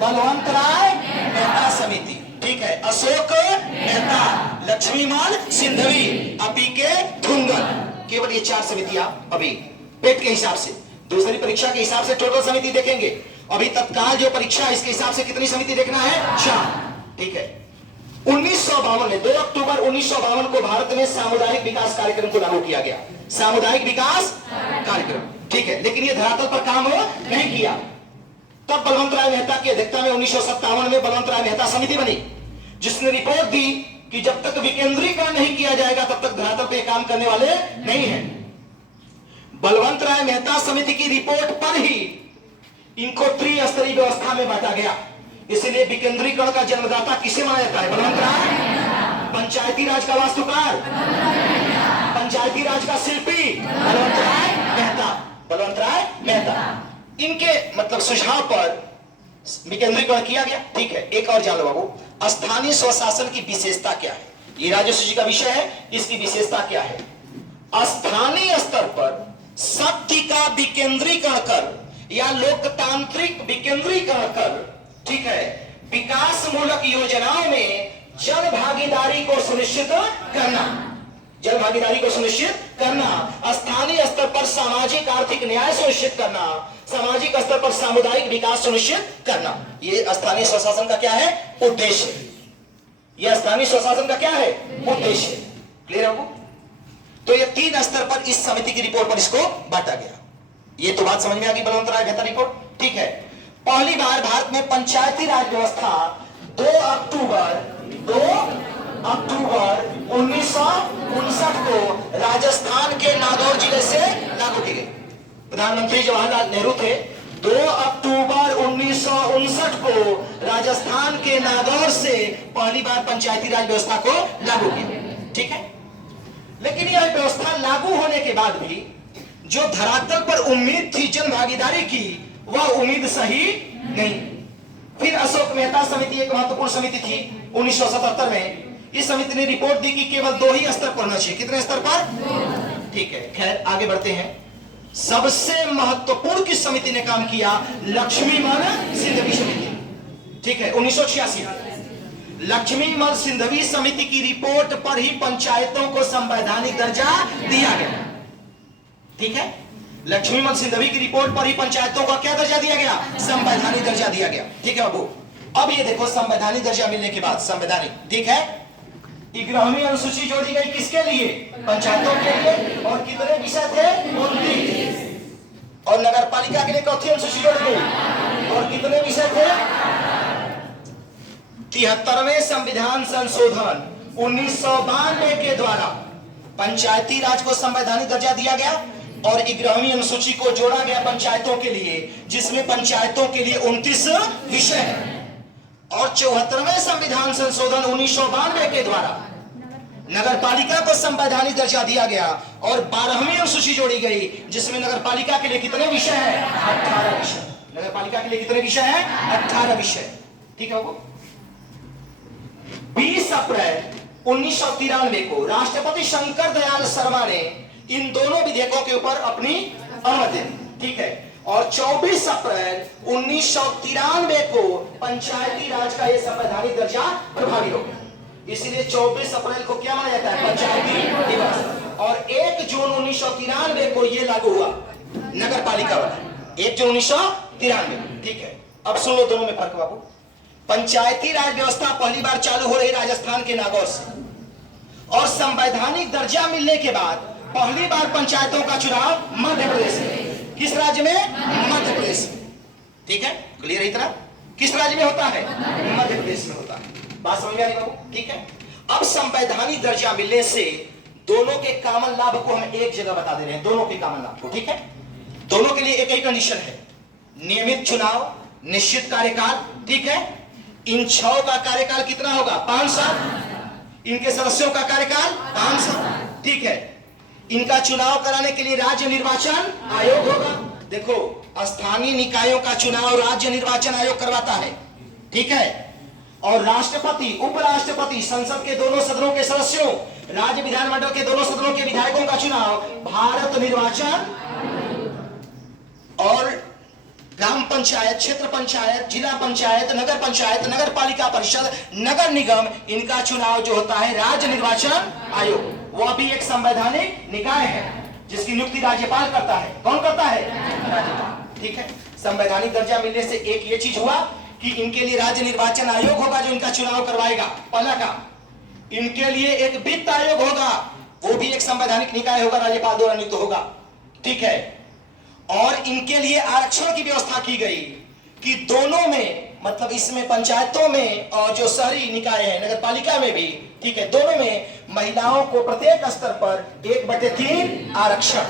बलवंतराय मेहता समिति, ठीक है, अशोक मेहता, लक्ष्मीमल सिंधवी, अपीके धुंगल। केवल ये 4 समितियां अभी पेट के हिसाब से, दूसरी परीक्षा के हिसाब से टोटल समिति देखेंगे। अभी तत्काल जो परीक्षा है इसके हिसाब से कितनी समिति देखना है? 4, ठीक है। 1952 में 2 अक्टूबर 1952 को भारत में सामुदायिक विकास कार्यक्रम को लागू किया गया। सामुदायिक विकास कार्यक्रम, ठीक है, लेकिन ये धरातल पर काम नहीं किया। तब बलवंतराय मेहता की अध्यक्षता में 1957 में बलवंतराय मेहता समिति बनी, जिसने रिपोर्ट दी कि जब तक विकेंद्रीकरण नहीं किया जाएगा तब तक धरातल पे काम करने वाले नहीं है। बलवंतराय मेहता समिति की रिपोर्ट पर ही इनको त्रिस्तरीय व्यवस्था में बांटा गया। इसलिए विकेंद्रीकरण का जन्मदाता किसे माना जाता है? बलवंतराय। पंचायती राज का वास्तुकार, पंचायती राज का शिल्पी बलवंतराय मेहता। बलवंतराय मेहता, इनके मतलब सुझाव पर विकेंद्रीकरण किया गया, ठीक है। एक और जान लो बाबू, स्थानीय स्वशासन की विशेषता क्या है? ये राजस्व जी का विषय है, इसकी विशेषता क्या है? स्थानीय स्तर पर शक्ति का विकेंद्रीकरण कर या लोकतांत्रिक विकेंद्रीकरण कर, ठीक है, विकास मूलक योजनाओं में जन भागीदारी को सुनिश्चित करना, जन भागीदारी को सुनिश्चित करना, स्थानीय स्तर पर सामाजिक आर्थिक न्याय सुनिश्चित करना, सामाजिक स्तर पर सामुदायिक विकास सुनिश्चित करना, ये स्थानीय स्वशासन का क्या है? उद्देश्य। यह स्थानीय स्वशासन का क्या है? उद्देश्य। क्लियर है आपको? तो ये 3 स्तर पर इस समिति की रिपोर्ट पर इसको बांटा गया। ये तो बात समझ में आ गई बलवंतराय मेहता रिपोर्ट, ठीक है। पहली बार भारत में पंचायती राज व्यवस्था 2 अक्टूबर 1959 को राजस्थान के नागौर जिले से लागू की गई। प्रधानमंत्री जवाहरलाल नेहरू थे। 2 अक्टूबर 1959 को राजस्थान के नागौर से पहली बार पंचायती राज व्यवस्था को लागू किया, ठीक है। लेकिन यह व्यवस्था लागू होने के बाद भी जो धरातल पर उम्मीद थी जन भागीदारी की, वह उम्मीद सही नहीं। फिर अशोक मेहता समिति एक महत्वपूर्ण समिति थी 1977 में। इस समिति ने रिपोर्ट दी कि केवल 2 ही स्तर पर होना चाहिए। कितने स्तर पर? 2, ठीक है। खैर आगे बढ़ते हैं। सबसे महत्वपूर्ण किस समिति ने काम किया? लक्ष्मीमल सिंधवी समिति, ठीक है, 1986। लक्ष्मीमल सिंधवी समिति की रिपोर्ट पर ही पंचायतों को संवैधानिक दर्जा दिया गया, ठीक है। लक्ष्मीमल सिंधवी की रिपोर्ट पर ही पंचायतों का क्या दर्जा दिया गया? संवैधानिक दर्जा दिया गया, ठीक है बाबू। अब ये देखो, संवैधानिक दर्जा मिलने के बाद संवैधानिक, ठीक है, 11वीं अनुसूची जोड़ी गई किसके लिए? पंचायतों के लिए। और कितने विषय थे? 29। और नगर पालिका के लिए चौथी अनुसूची जोड़ी गई और कितने विषय थे? 73वें संविधान संशोधन 1992 के द्वारा पंचायती राज को संवैधानिक दर्जा दिया गया और 11वीं अनुसूची को जोड़ा गया पंचायतों के लिए, जिसमें पंचायतों के लिए 29 विषय है। और 74वें संविधान संशोधन 1992 के द्वारा नगर पालिका को संवैधानिक दर्जा दिया गया और 12वीं अनुसूची जोड़ी गई, जिसमें नगर पालिका के लिए कितने विषय हैं? 18 विषय। नगर पालिका के लिए कितने विषय हैं? 18 विषय, ठीक है। 20 अप्रैल 1993 को राष्ट्रपति शंकर दयाल शर्मा ने इन दोनों विधेयकों के ऊपर अपनी अनुमति दी, ठीक है। और 24 अप्रैल 1993 को पंचायती राज का यह संवैधानिक दर्जा प्रभावी हो गया। इसलिए 24 अप्रैल को क्या माना जाता है? पंचायती दिवस। और 1 जून 1993 को यह लागू हुआ नगर पालिका वाला, 1 जून 1993, ठीक है। अब सुन लो दोनों में फर्क बाबू। पंचायती राज व्यवस्था पहली बार चालू हो रही राजस्थान के नागौर से, और संवैधानिक दर्जा मिलने के बाद पहली बार पंचायतों का चुनाव मध्य प्रदेश में। किस राज्य में? मध्य प्रदेश में, ठीक है। क्लियर है? इतना किस राज्य में होता है? मध्य प्रदेश में होता है। बात समझ में आ रही बाबू, ठीक है। अब संवैधानिक दर्जा मिलने से दोनों के कॉमन लाभ को हम एक जगह बता दे रहे हैं, दोनों के कॉमन लाभ को, ठीक है। दोनों के लिए एक ही कंडीशन है, नियमित चुनाव, निश्चित कार्यकाल, ठीक है। इन 6 का कार्यकाल कितना होगा? 5 साल। इनके सदस्यों का कार्यकाल 5 साल, ठीक है। इनका चुनाव कराने के लिए राज्य निर्वाचन आयोग होगा। देखो, स्थानीय निकायों का चुनाव राज्य निर्वाचन आयोग करवाता है, ठीक है। और राष्ट्रपति, उपराष्ट्रपति, संसद के दोनों सदनों के सदस्यों, राज्य विधानमंडल के दोनों सदनों के विधायकों का चुनाव भारत निर्वाचन और पंचायत, क्षेत्र पंचायत, जिला पंचायत, नगर पंचायत, नगर पालिका परिषद, नगर निगम, इनका चुनाव जो होता है राज्य निर्वाचन आयोग, वह भी एक संवैधानिक निकाय है जिसकी नियुक्ति राज्यपाल करता है। कौन करता है? राज्यपाल। ठीक है, संवैधानिक दर्जा मिलने से एक ये चीज हुआ कि इनके लिए राज्य निर्वाचन आयोग होगा जो इनका चुनाव करवाएगा, पहला काम। इनके लिए एक वित्त आयोग होगा, वो भी एक संवैधानिक निकाय होगा, राज्यपाल द्वारा नियुक्त होगा। ठीक है, और इनके लिए आरक्षण की व्यवस्था की गई कि दोनों में, मतलब इसमें पंचायतों में और जो शहरी निकाय है नगर पालिका में भी, ठीक है, दोनों में महिलाओं को प्रत्येक स्तर पर 1/3 आरक्षण,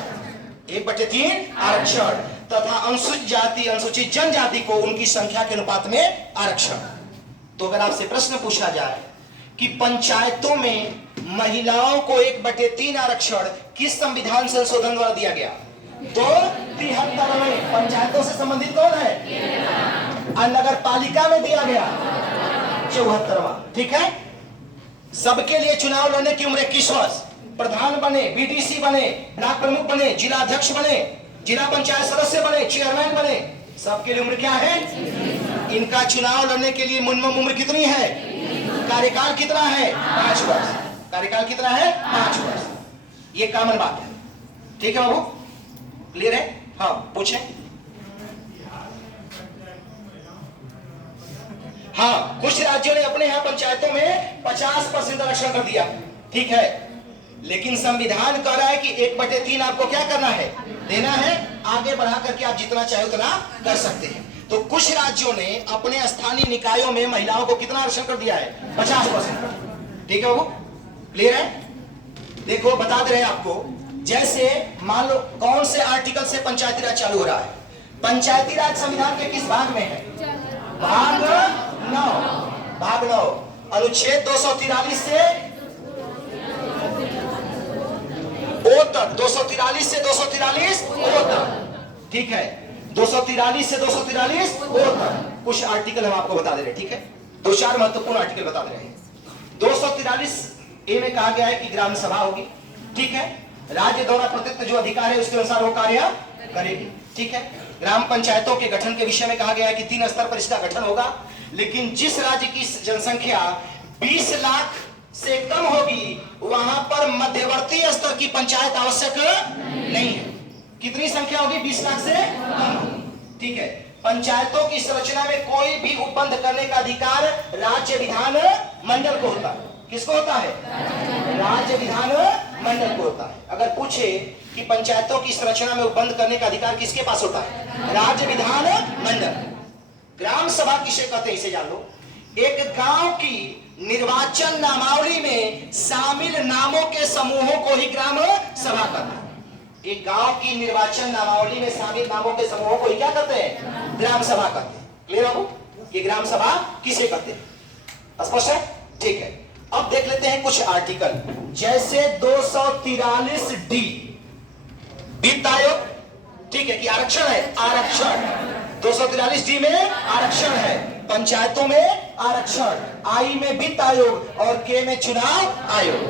1/3 आरक्षण तथा अनुसूचित जाति, अनुसूचित जनजाति को उनकी संख्या के अनुपात में आरक्षण। तो अगर आपसे प्रश्न पूछा जाए कि पंचायतों में महिलाओं को 1/3 आरक्षण किस संविधान संशोधन द्वारा दिया गया? 273 में। पंचायतों से संबंधित कौन है? और नगर पालिका में दिया गया 74वां। ठीक है, सबके लिए चुनाव लड़ने की उम्र 21 वर्ष, प्रधान बने, बीडीसी बने, ब्लॉक प्रमुख बने, जिला अध्यक्ष बने, जिला पंचायत सदस्य बने, चेयरमैन बने, सबके लिए उम्र क्या है? इनका चुनाव लड़ने के लिए मिनिमम उम्र कितनी है? कार्यकाल कितना है? 5 वर्ष। कार्यकाल कितना है? 5 वर्ष। ये कॉमन बात है। ठीक है बाबू, क्लियर है? हाँ पूछें। हाँ, कुछ राज्यों ने अपने यहां पंचायतों में 50% आरक्षण कर दिया। ठीक है, लेकिन संविधान कह रहा है कि 1/3 आपको क्या करना है? देना है। आगे बढ़ा करके आप जितना चाहे उतना कर सकते हैं। तो कुछ राज्यों ने अपने स्थानीय निकायों में महिलाओं को कितना आरक्षण कर दिया है? 50%। ठीक है बाबू, क्लियर है? देखो बता दे रहे हैं आपको, जैसे मान लो कौन से आर्टिकल से पंचायती राज चालू हो रहा है? पंचायती राज संविधान के किस भाग में है? भाग 9। भाग 9 अनुच्छेद 243 से ओ तक, 243 से 243 ओ तक। ठीक है, 243 से 243 ओ तक कुछ आर्टिकल हम आपको बता दे रहे हैं। ठीक है, 2-4 महत्वपूर्ण आर्टिकल बता दे रहे हैं। 243 ए में कहा गया है कि ग्राम सभा होगी। ठीक है, राज्य द्वारा प्रदत्त जो अधिकार है उसके अनुसार वो कार्य करेगी। ठीक है, ग्राम पंचायतों के गठन के विषय में कहा गया है कि 3 स्तर पर इसका गठन होगा, लेकिन जिस राज्य की जनसंख्या 20 लाख से कम होगी वहां पर मध्यवर्ती स्तर की पंचायत आवश्यक नहीं है। कितनी संख्या होगी? 20 लाख से कम। ठीक है, पंचायतों की संरचना में कोई भी उपबंध करने का अधिकार राज्य विधान मंडल को होता है। किसको होता है? राज्य विधान मंडल को होता है। अगर पूछे कि पंचायतों की संरचना में उपबंध करने का अधिकार किसके पास होता है? राज्य विधान मंडल। ग्राम सभा किसे कहते हैं इसे जान लो। एक गांव की निर्वाचन नामावली में शामिल नामों के समूहों को ही ग्राम सभा कहते हैं। एक गांव की निर्वाचन नामावली में शामिल नामों के समूहों को ही क्या कहते हैं? ग्राम सभा कहते हैं। क्लियर हो? ये ग्राम सभा किसे कहते हैं? स्पष्ट है? ठीक है, अब देख लेते हैं कुछ आर्टिकल, जैसे 243 डी वित्त आयोग। ठीक है, कि आरक्षण है, आरक्षण 243 डी में आरक्षण है, पंचायतों में आरक्षण, आई में वित्त आयोग और के में चुनाव आयोग।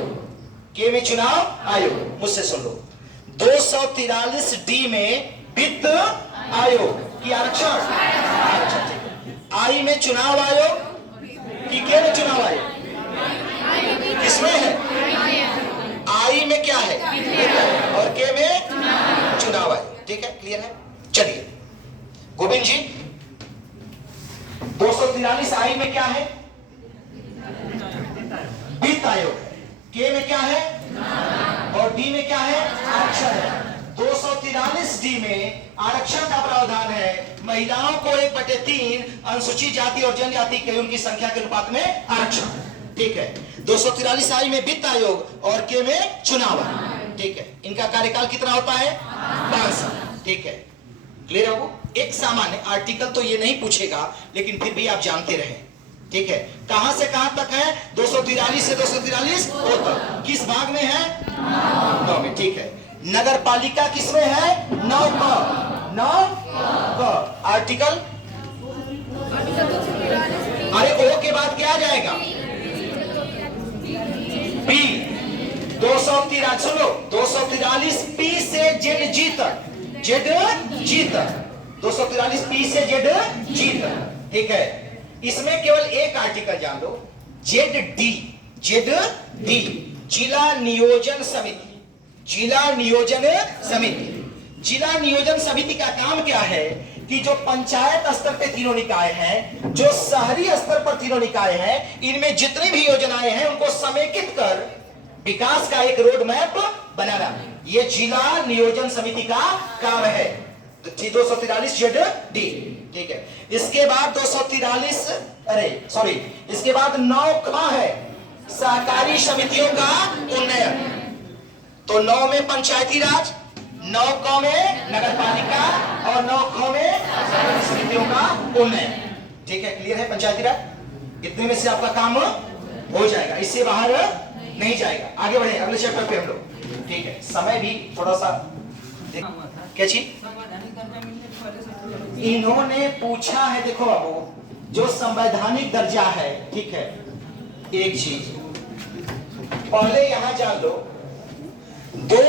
के में चुनाव आयोग, मुझसे सुन लो, 243 डी में वित्त आयोग की आरक्षण, आई में चुनाव आयोग की के में चुनाव आयोग? किसमें है? आई में क्या है? और के में चुनाव आयोग। ठीक है, क्लियर है? चलिए गोविंद जी, 243 आई में क्या है? वित्त आयोग है। के में क्या है? और डी में क्या है? आरक्षण है। 243 डी में आरक्षण का प्रावधान है, महिलाओं को 1/3, अनुसूचित जाति और जनजाति के उनकी संख्या के अनुपात में आरक्षण। ठीक है, 243 आई में वित्त आयोग और के में चुनाव आयोग। ठीक है, इनका कार्यकाल कितना होता है? 5 साल। ठीक है, क्लियर है वो? एक सामान्य आर्टिकल तो ये नहीं पूछेगा, लेकिन फिर भी आप जानते रहे। ठीक है, कहां से कहां तक है? 243 से 243 तक। किस भाग में है? 9 में। ठीक है, नगर पालिका किसमें है? 9 का। 9 का आर्टिकल, अरे ओ के बाद क्या आ जाएगा? बी। 243 सुनो, 243 पी से जेड जी तक, जेड जी तक। 243 पी से जेड जी तक, ठीक है। इसमें केवल एक आर्टिकल जान लो, जेड डी, जिला नियोजन समिति। जिला नियोजन समिति, जिला नियोजन समिति का काम क्या है कि जो पंचायत स्तर पे तीनों निकाय हैं, जो शहरी स्तर पर तीनों निकाय हैं, इनमें जितनी भी योजनाएं हैं उनको समेकित कर विकास का एक रोड मैप बनाना, ये जिला नियोजन समिति का काम है। 243 जेड डी, ठीक है। इसके बाद 243, इसके बाद 9 ख है सहकारी समितियों का उन्नयन। तो 9 में पंचायती राज, 9 क में नगर पालिका और 9 ख में सहकारी समितियों का उन्नयन, ठीक है। क्लियर है पंचायती राज? इतने में से आपका काम हो जाएगा, इससे बाहर नहीं जाएगा। आगे बढ़े अगले चैप्टर पे हम लोग, ठीक है। समय भी थोड़ा सा क्या चीज इन्होंने पूछा है, देखो बाबू, जो संवैधानिक दर्जा है, ठीक है। एक चीज पहले यहां जान लो, 2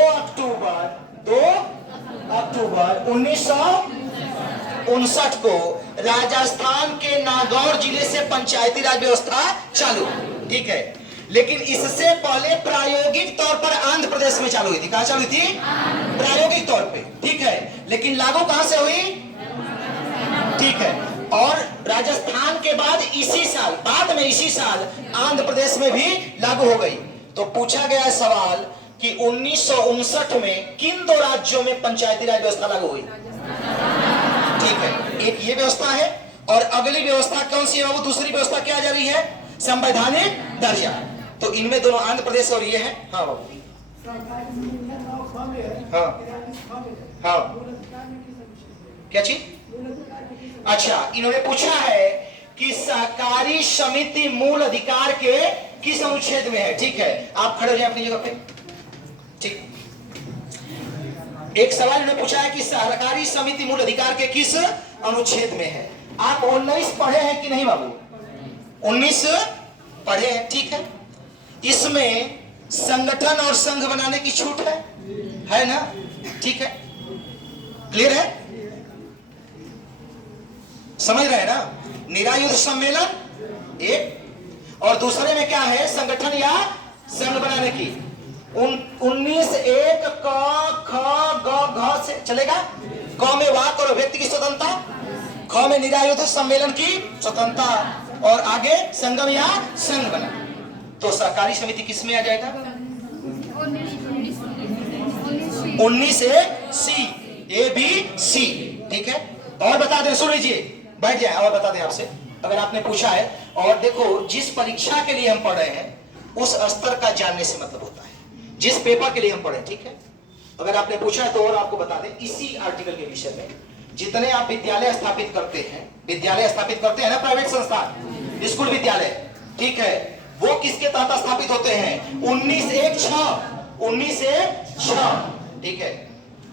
अक्टूबर 1959 को राजस्थान के नागौर जिले से पंचायती राज व्यवस्था चालू, ठीक है। लेकिन इससे पहले प्रायोगिक तौर पर आंध्र प्रदेश में चालू हुई थी। कहां चालू थी? प्रायोगिक तौर पे, ठीक है। लेकिन लागू कहां से हुई? ठीक है। और राजस्थान के बाद इसी साल आंध्र प्रदेश में भी लागू हो गई। तो पूछा गया है सवाल कि 1959 में किन 2 राज्यों में पंचायती राज व्यवस्था लागू हुई? ठीक है, एक ये व्यवस्था है और अगली व्यवस्था कौन सी है बाबू? दूसरी व्यवस्था क्या जा रही है? संवैधानिक दर्जा। तो इनमें दोनों आंध्र प्रदेश और ये है। हाँ बाबू, हाँ क्या चीज? अच्छा, इन्होंने पूछा है कि सहकारी समिति मूल अधिकार के किस अनुच्छेद में है, ठीक है। आप खड़े हो जाए अपनी जगह पे, ठीक। एक सवाल इन्होंने पूछा है कि सहकारी समिति मूल अधिकार के किस अनुच्छेद में है। आप 19 पढ़े हैं कि नहीं बाबू? 19 पढ़े हैं, ठीक है। इसमें संगठन और संघ बनाने की छूट है ना? ठीक है, क्लियर है, समझ रहे हैं ना? निरायुध सम्मेलन एक, और दूसरे में क्या है? संगठन या संघ बनाने की। 19 1 क ख ग घ से चलेगा। क में वाक और व्यक्ति की स्वतंत्रता, ख में निरायुध सम्मेलन की स्वतंत्रता, और आगे संगम या संघ बना। तो सहकारी समिति किस में आ जाएगा? 19 सी, ए बी सी, ठीक है। और बता दें, सुन लीजिए, बैठ जाए और बता दें आपसे, अगर आपने पूछा है। और देखो, जिस परीक्षा के लिए हम पढ़ रहे हैं उस स्तर का जानने से मतलब होता है, जिस पेपर के लिए हम पढ़े, ठीक है। अगर आपने पूछा है तो और आपको बता दें, इसी आर्टिकल के विषय में जितने आप विद्यालय स्थापित करते हैं ना, प्राइवेट संस्थान, स्कूल विद्यालय, ठीक है, वो किसके तहत स्थापित होते हैं? 19/1/6, ठीक है।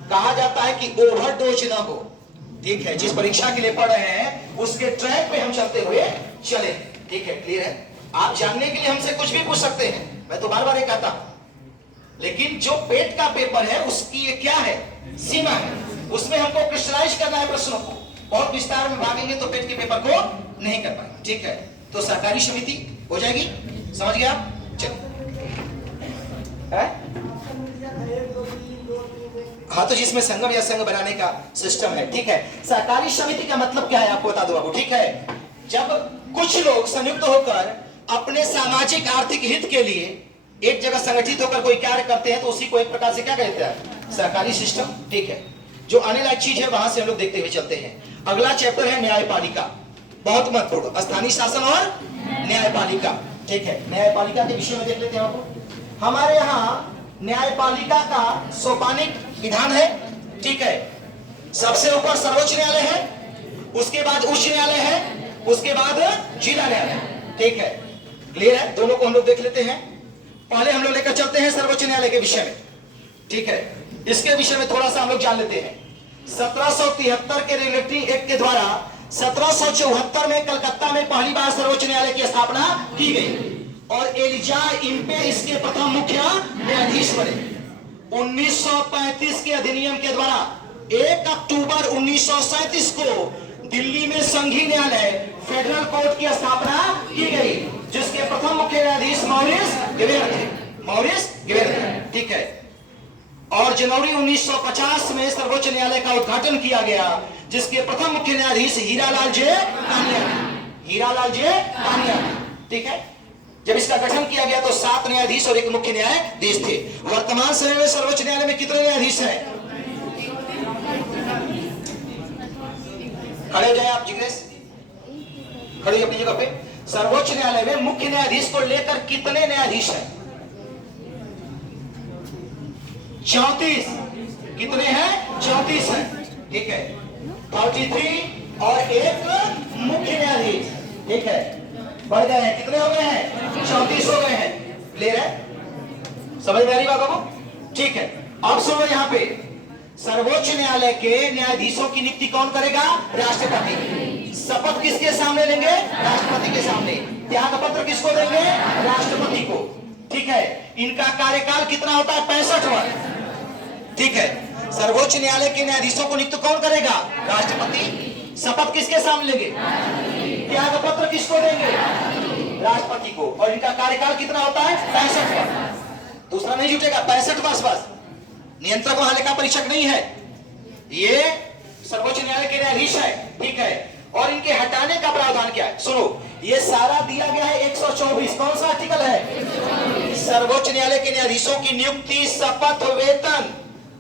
कहा जाता है कि ओवरडोज ना हो, ठीक है। जिस परीक्षा के लिए पढ़ रहे हैं उसके ट्रैक पे हम चलते हुए चले, ठीक है, क्लियर है। आप जानने के लिए हमसे कुछ भी पूछ सकते हैं, मैं तो बार बार ये कहता हूं, लेकिन जो पेट का पेपर है उसकी ये क्या है? सीमा है। उसमें हमको क्रिस्टलाइज करना है प्रश्नों को, बहुत विस्तार में भागेंगे तो पेट के पेपर को नहीं कर पाएंगे, ठीक है। तो सहकारी समिति हो जाएगी, समझ गए आप? चलिए, हाँ, तो जिसमें संगम या संघ बनाने का सिस्टम है, ठीक है। सहकारी समिति का मतलब क्या है आपको बता दो बाबू, ठीक है। जब कुछ लोग संयुक्त होकर अपने सामाजिक आर्थिक हित के लिए एक जगह संगठित होकर कोई कार्य करते हैं तो उसी को एक प्रकार से क्या कहते हैं? सहकारी सिस्टम, ठीक है। जो आने लायक चीज है वहां से हम लोग देखते हुए चलते हैं। अगला चैप्टर है न्यायपालिका, बहुत महत्वपूर्ण, स्थानीय शासन और न्यायपालिका, ठीक है। न्यायपालिका के विषय में देख लेते हैं आपको। हमारे यहाँ न्यायपालिका का सोपानिक विधान है, ठीक है। सबसे ऊपर सर्वोच्च न्यायालय है, उसके बाद उच्च न्यायालय है, उसके बाद जिला न्यायालय, ठीक है, क्लियर है। दोनों को हम लोग देख लेते हैं। पहले हम लोग लेकर चलते हैं सर्वोच्च न्यायालय के विषय में, ठीक है। इसके विषय में थोड़ा सा हम लोग जान लेते हैं। 1773 के रेगुलेटरी एक्ट के द्वारा 1774 में कलकत्ता में पहली बार सर्वोच्च न्यायालय की स्थापना की गई और एलिजा इम्पे इसके प्रथम मुख्य न्यायाधीश बने। 1935 के अधिनियम के द्वारा 1 अक्टूबर 1937 को दिल्ली में संघीय न्यायालय फेडरल कोर्ट की स्थापना की गई, जिसके प्रथम मुख्य न्यायाधीश मॉरिस गिबेर थे। मॉरिस गिबेर थे, ठीक है। और जनवरी 1950 में सर्वोच्च न्यायालय का उद्घाटन किया गया, जिसके प्रथम मुख्य न्यायाधीश हीरालाल जे कानिया, हीरालाल जे कानिया, ठीक है। जब इसका गठन किया गया तो 7 न्यायाधीश और 1 मुख्य न्यायाधीश थे। वर्तमान समय में सर्वोच्च न्यायालय में कितने न्यायाधीश हैं? खड़े हो जाए आप जिग्नेश, खड़े अपनी जगह पे। सर्वोच्च न्यायालय में मुख्य न्यायाधीश को लेकर कितने न्यायाधीश हैं? 34। कितने हैं? 34 हैं, ठीक है। 43 और 1 मुख्य न्यायाधीश, ठीक है। बढ़ गए हैं, कितने हो गए हैं? 34 हो गए हैं। क्लियर है? समझ में आ रही बात आपको? ठीक है। अब सुनो, यहां पे सर्वोच्च न्यायालय के न्यायाधीशों की नियुक्ति कौन करेगा? राष्ट्रपति। शपथ किसके सामने लेंगे? राष्ट्रपति के सामने। त्याग पत्र किसको देंगे? राष्ट्रपति को, ठीक है। इनका कार्यकाल कितना होता है? 65 वर्ष, ठीक है। सर्वोच्च न्यायालय के न्यायाधीशों को नियुक्त कौन करेगा? राष्ट्रपति। शपथ किसके सामने लेंगे? त्याग पत्र किसको देंगे? राष्ट्रपति को। और इनका कार्यकाल कितना होता है? 65 वर्ष। दूसरा नहीं जुटेगा, 65 वर्ष बस। नियंत्रक वहां लेखा परीक्षक नहीं है, ये सर्वोच्च न्यायालय के न्यायाधीश है, ठीक है। और इनके हटाने का प्रावधान क्या है? सुनो, ये सारा दिया गया है 124। कौन सा आर्टिकल है? सर्वोच्च न्यायालय के न्यायाधीशों की नियुक्ति, शपथ, वेतन,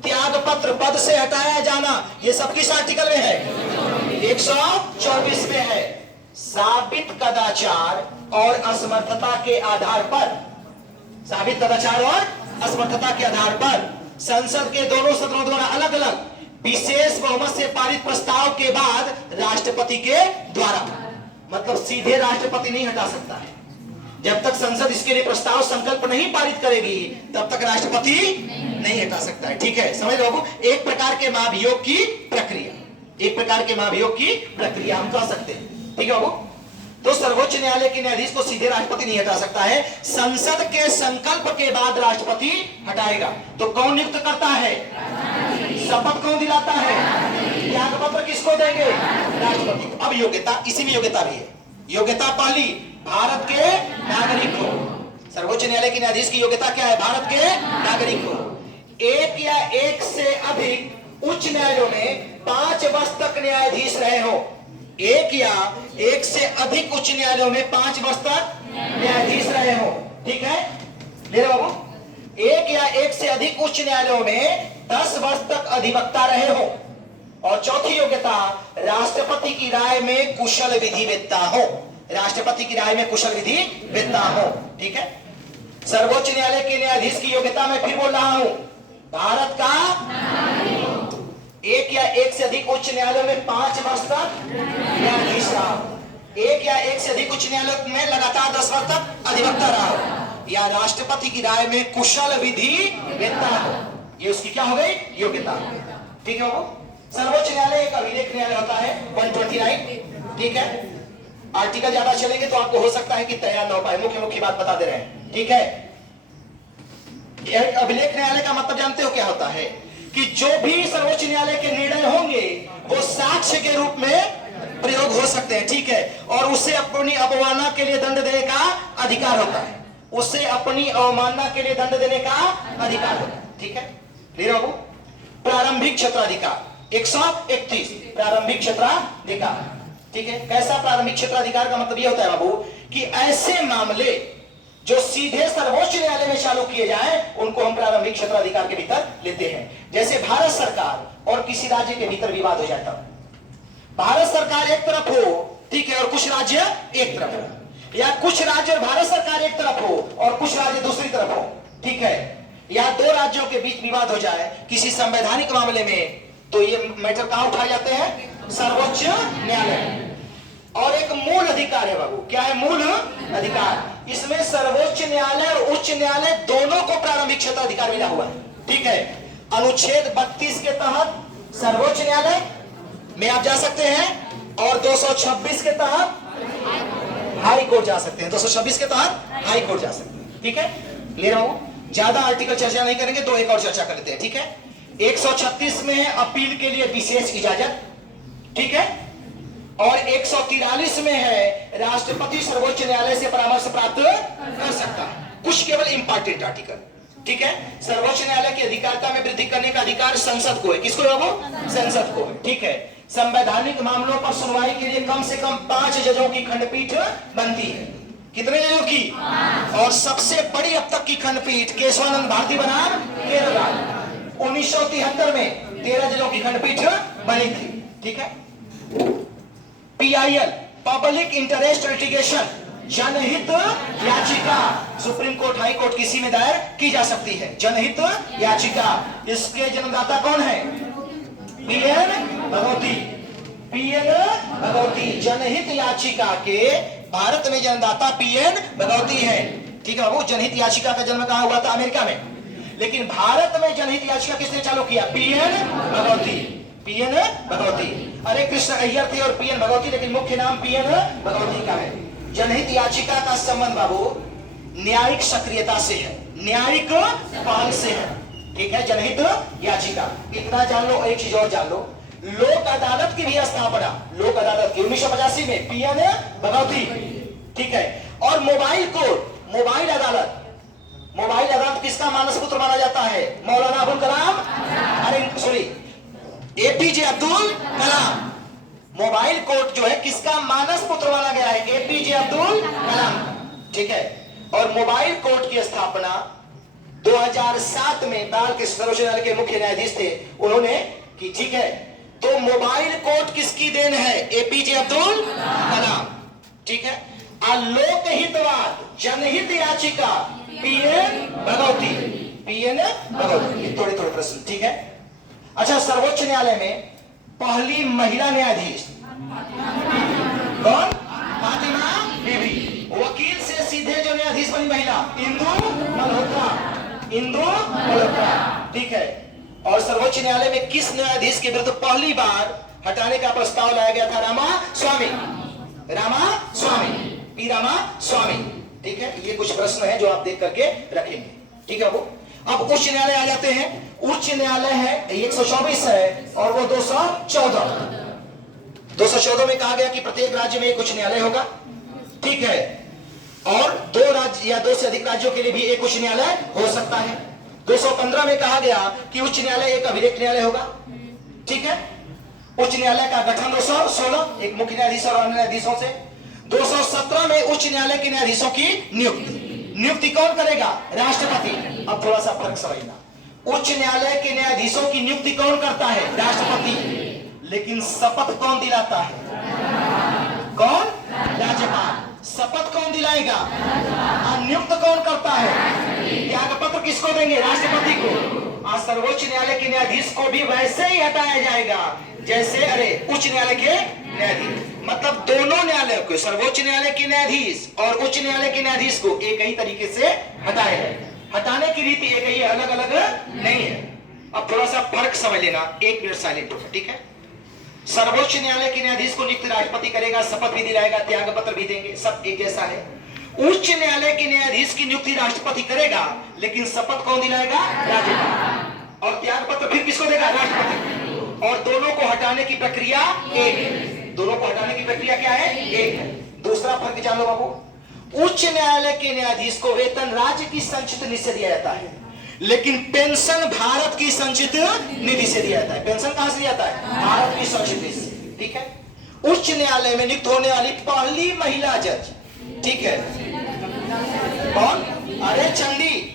त्याग पत्र, पद से हटाया जाना, ये सब किस आर्टिकल में है? 124 में है। साबित कदाचार और असमर्थता के आधार पर, साबित कदाचार और असमर्थता के आधार पर संसद के दोनों सदनों द्वारा अलग अलग विशेष बहुमत से पारित प्रस्ताव के बाद राष्ट्रपति के द्वारा, मतलब सीधे राष्ट्रपति नहीं हटा सकता है। जब तक संसद इसके लिए प्रस्ताव संकल्प नहीं पारित करेगी तब तक राष्ट्रपति नहीं हटा सकता है, ठीक है। समझ लो, एक प्रकार के महाभियोग की प्रक्रिया, एक प्रकार के महाभियोग की प्रक्रिया हम कह सकते हैं, ठीक है बाबू। तो सर्वोच्च न्यायालय के न्यायाधीश को सीधे राष्ट्रपति नहीं हटा सकता है, संसद के संकल्प के बाद राष्ट्रपति हटाएगा। तो कौन नियुक्त करता है? शपथ कौन दिलाता है? त्याग पत्र किसको देंगे? राष्ट्रपति को। अब योग्यता, इसी में योग्यता भी है। योग्यता पहली, भारत के नागरिक हो। सर्वोच्च न्यायालय के न्यायाधीश की योग्यता क्या है? भारत के नागरिक हो। एक या एक से अधिक उच्च न्यायालयों में 5 वर्ष तक न्यायाधीश रहे हो। एक या एक से अधिक उच्च न्यायालयों में 5 वर्ष तक न्यायाधीश रहे हो, ठीक है। ले रहे बाबू। एक या एक से अधिक उच्च न्यायालयों में 10 वर्ष तक अधिवक्ता रहे हो। और चौथी योग्यता, राष्ट्रपति की राय में कुशल विधिवेत्ता हो। राष्ट्रपति की राय में कुशल विधिवेत्ता हो, ठीक है। सर्वोच्च न्यायालय के न्यायाधीश की योग्यता मैं फिर बोल रहा हूं, भारत का एक या एक से अधिक उच्च न्यायालय में 5 वर्ष तक न्यायाधीश रहा, एक या एक से अधिक उच्च न्यायालय में लगातार 10 वर्ष तक अधिवक्ता रहा, या राष्ट्रपति की राय में कुशल विधिवेत्ता हो। ये उसकी क्या हो गई? योग्यता, ठीक है। सर्वोच्च न्यायालय एक अभिलेख न्यायालय होता है 129, ठीक है। आर्टिकल ज्यादा चलेंगे तो आपको हो सकता है कि तैयार ना हो पाए, मुख्य बात बता दे रहे हैं, ठीक है। अभिलेख न्यायालय का मतलब जानते हो क्या होता है? कि जो भी सर्वोच्च न्यायालय के निर्णय होंगे वो साक्ष्य के रूप में प्रयोग हो सकते हैं, ठीक है। और उसे अपनी अवमानना के लिए दंड देने का अधिकार होता है, उसे अपनी अवमानना के लिए दंड देने का अधिकार होता है, ठीक है। क्लियर बाबू? प्रारंभिक क्षेत्राधिकार 131, प्रारंभिक क्षेत्राधिकार, ठीक है। कैसा प्रारंभिक क्षेत्राधिकार का मतलब यह होता है बाबू कि ऐसे मामले जो सीधे सर्वोच्च न्यायालय में चालू किए जाए उनको हम प्रारंभिक क्षेत्राधिकार के भीतर लेते हैं। जैसे भारत सरकार और किसी राज्य के भीतर विवाद हो जाता, भारत सरकार एक तरफ हो, ठीक है, और कुछ राज्य एक तरफ हो, या कुछ राज्य और भारत सरकार एक तरफ हो और कुछ राज्य दूसरी तरफ हो, ठीक है, या 2 राज्यों के बीच विवाद हो जाए किसी संवैधानिक मामले में, तो ये मैटर कहां उठाए जाते हैं? सर्वोच्च न्यायालय। और एक मूल अधिकार है बाबू, क्या है? मूल अधिकार। इसमें सर्वोच्च न्यायालय और उच्च न्यायालय दोनों को प्रारंभिक क्षेत्राधिकार मिला हुआ है, ठीक है। अनुच्छेद 32 के तहत सर्वोच्च न्यायालय में आप जा सकते हैं और 226 के तहत हाई कोर्ट जा सकते हैं, 226 के तहत हाई कोर्ट जा सकते हैं, ठीक है। ले रहा हूं, ज्यादा आर्टिकल चर्चा नहीं करेंगे, तो एक और चर्चा कर लेते हैं, ठीक है। 136 में अपील के लिए विशेष इजाजत, ठीक है। और 143 में है राष्ट्रपति सर्वोच्च न्यायालय से परामर्श प्राप्त कर सकता है। कुछ केवल इंपॉर्टेंट आर्टिकल, ठीक है। सर्वोच्च न्यायालय की अधिकारिता में वृद्धि करने का अधिकार संसद को है। किसको है वो? संसद को है, ठीक है। संवैधानिक मामलों पर सुनवाई के लिए कम से कम 5 जजों की खंडपीठ बनती है। कितने जजों की? और सबसे बड़ी अब तक की खंडपीठ केशवानंद भारती बनाम केरल राज्य 1973 में 13 जजों की खंडपीठ बनी थी, ठीक है। PIL पब्लिक इंटरेस्ट लिटिगेशन, जनहित याचिका सुप्रीम कोर्ट, हाई कोर्ट किसी में दायर की जा सकती है। जनहित याचिका, इसके जन्मदाता कौन है? PN भगवती। PN भगवती जनहित याचिका के भारत में जन्मदाता PN भगवती है, ठीक है। वो जनहित याचिका का जन्म कहां हुआ था? अमेरिका में। लेकिन भारत में जनहित याचिका किसने चालू किया? PN भगवती। PN भगवती। अरे कृष्ण अय्यर थे और PN भगवती, लेकिन मुख्य नाम PN भगवती का है। जनहित याचिका का संबंध बाबू न्यायिक सक्रियता से है, न्यायिक पहल से है, ठीक है। जनहित याचिका इतना जान लो। एक चीज और जान लो, लोक अदालत की भी स्थापना, लोक अदालत की 1985 में PN भगवती, ठीक है। और मोबाइल कोर्ट, मोबाइल अदालत, मोबाइल अदालत किसका मानस पुत्र माना जाता है? मौलाना अबुल कलाम, अरे sorry APJ Abdul Kalam. Mobile court जो है किसका मानस पुत्र माना गया है? APJ अब्दुल कलाम, ठीक है। और मोबाइल कोर्ट की स्थापना 2007 में बालकृष्ण सर्वोच्च न्यायालय के मुख्य न्यायाधीश थे, उन्होंने की, ठीक है। तो मोबाइल कोर्ट किसकी देन है? APJ अब्दुल कलाम, ठीक है। लोकहितवाद, जनहित याचिका PN भगवती, PN भगवती। थोड़े थोड़े प्रश्न, ठीक है। अच्छा, सर्वोच्च न्यायालय में पहली महिला न्यायाधीश कौन? फातिमा बीबी। वकील से सीधे जो न्यायाधीश बनी महिला, इंदु मल्होत्रा, इंदु मल्होत्रा, ठीक है। और सर्वोच्च न्यायालय में किस न्यायाधीश के विरुद्ध पहली बार हटाने का प्रस्ताव लाया गया था? रामास्वामी, रामास्वामी, P रामास्वामी, ठीक है। ये कुछ प्रश्न है जो आप देख करके रखेंगे, ठीक है। वो अब उच्च न्यायालय आ जाते हैं। उच्च न्यायालय है 124 है और वो 214 में कहा गया कि प्रत्येक राज्य में एक उच्च न्यायालय होगा, ठीक है। और 2 राज्य या 2 से अधिक राज्यों के लिए भी एक उच्च न्यायालय हो सकता है। 215 में कहा गया कि उच्च न्यायालय एक अभिलेख न्यायालय होगा, ठीक है। उच्च न्यायालय का गठन 216, एक मुख्य न्यायाधीश और अन्य न्यायाधीशों से। 217 में उच्च न्यायालय के न्यायाधीशों की नियुक्ति कौन करेगा? राष्ट्रपति। अब थोड़ा सा फर्क समझना, उच्च न्यायालय के न्यायाधीशों की नियुक्ति कौन करता है? राष्ट्रपति। लेकिन शपथ कौन दिलाता है? कौन? राज्यपाल। शपथ कौन दिलाएगा? नियुक्त कौन करता है? त्याग पत्र किसको देंगे? राष्ट्रपति को। आज सर्वोच्च न्यायालय के न्यायाधीश को भी वैसे ही हटाया जाएगा जैसे उच्च न्यायालय के न्यायाधीश, मतलब दोनों न्यायालयों को, सर्वोच्च न्यायालय के न्यायाधीश और उच्च न्यायालय के न्यायाधीश को एक ही तरीके से हटाया है। हटाने की रीति एक ही, अलग अलग नहीं है। अब थोड़ा सा फर्क समझ लेना, 1 मिनट साइलेंट होगा, ठीक है। सर्वोच्च न्यायालय के न्यायाधीश को नियुक्त राष्ट्रपति करेगा, शपथ भी दिलाएगा, त्याग पत्र भी देंगे, सब एक जैसा है। उच्च न्यायालय के न्यायाधीश की नियुक्ति राष्ट्रपति करेगा, लेकिन शपथ कौन दिलाएगा? राज्यपाल। और त्याग पत्र फिर किसको देगा? राष्ट्रपति। और दोनों को हटाने की प्रक्रिया एक है। दोनों को हटाने की प्रक्रिया क्या है? एक है। दूसरा फर्क जान लो बाबू, उच्च न्यायालय के न्यायाधीश को वेतन राज्य की संचित निधि से दिया जाता है, लेकिन पेंशन भारत की संचित निधि से दिया जाता है। पेंशन कहां से दिया जाता है? भारत की संचित निधि से, ठीक है। उच्च न्यायालय में नियुक्त होने वाली पहली महिला जज, ठीक है, कौन? अरे चंडी,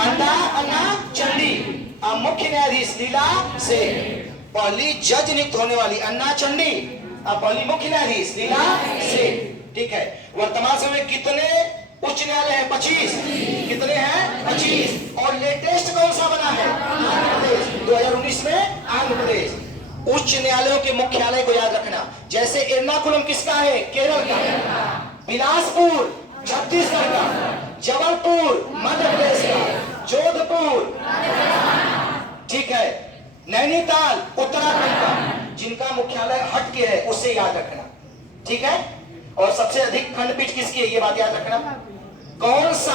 अन्ना चंडी। मुख्य न्यायाधीश लीला से पहली जज नियुक्त होने वाली अन्ना चंडी, पहली मुख्य न्यायाधीश लीला से, ठीक है। वर्तमान समय कितने उच्च न्यायालय है? 25। कितने हैं? 25। और लेटेस्ट कौन सा बना है? आंध्र प्रदेश, 2019 में आंध्र प्रदेश। उच्च न्यायालयों के मुख्यालय को याद रखना, जैसे एर्नाकुलम किसका है? केरल का। बिलासपुर छत्तीसगढ़ का, जबलपुर मध्य प्रदेश का, जोधपुर, ठीक है, नैनीताल उत्तराखंड का। जिनका मुख्यालय हट के है उससे याद रखना, ठीक है। और सबसे अधिक खंडपीठ किसकी है? ये बात याद रखना। कौन सा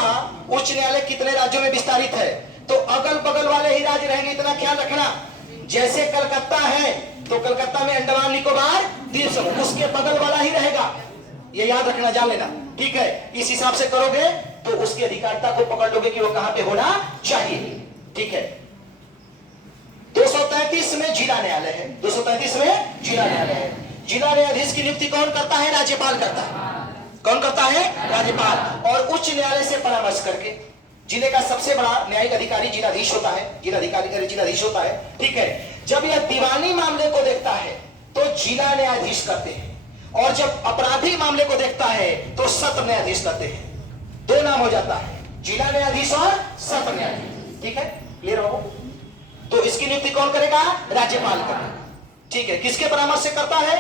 उच्च न्यायालय कितने राज्यों में विस्तारित है? तो अगल बगल वाले ही राज्य रहेंगे, इतना ख्याल रखना। जैसे कलकत्ता है तो कलकत्ता में अंडमान निकोबार द्वीप समूह उसके बगल वाला ही रहेगा, ये याद रखना, जान लेना, ठीक है। इस हिसाब से करोगे तो उसकी अधिकारिता को पकड़ लोगे कि वो कहां पे होना चाहिए, ठीक है। 233 में जिला न्यायालय है, 233 में जिला न्यायालय है। जिला न्यायाधीश की नियुक्ति कौन करता है? राज्यपाल करता है। कौन करता है? राज्यपाल। और उच्च न्यायालय से परामर्श करके, जिले का सबसे बड़ा न्यायिक अधिकारी जिलाधीश होता है, जिलाधीश होता है, ठीक है। जब यह दीवानी मामले को देखता है तो जिला न्यायाधीश करते हैं, और जब अपराधी मामले को देखता है तो सत्र न्यायाधीश करते हैं। दो नाम हो जाता है, जिला न्यायाधीश और सत्र न्यायाधीश, ठीक है, क्लियर हो? तो इसकी नियुक्ति कौन करेगा? राज्यपाल करेगा, ठीक है। किसके परामर्श से करता है?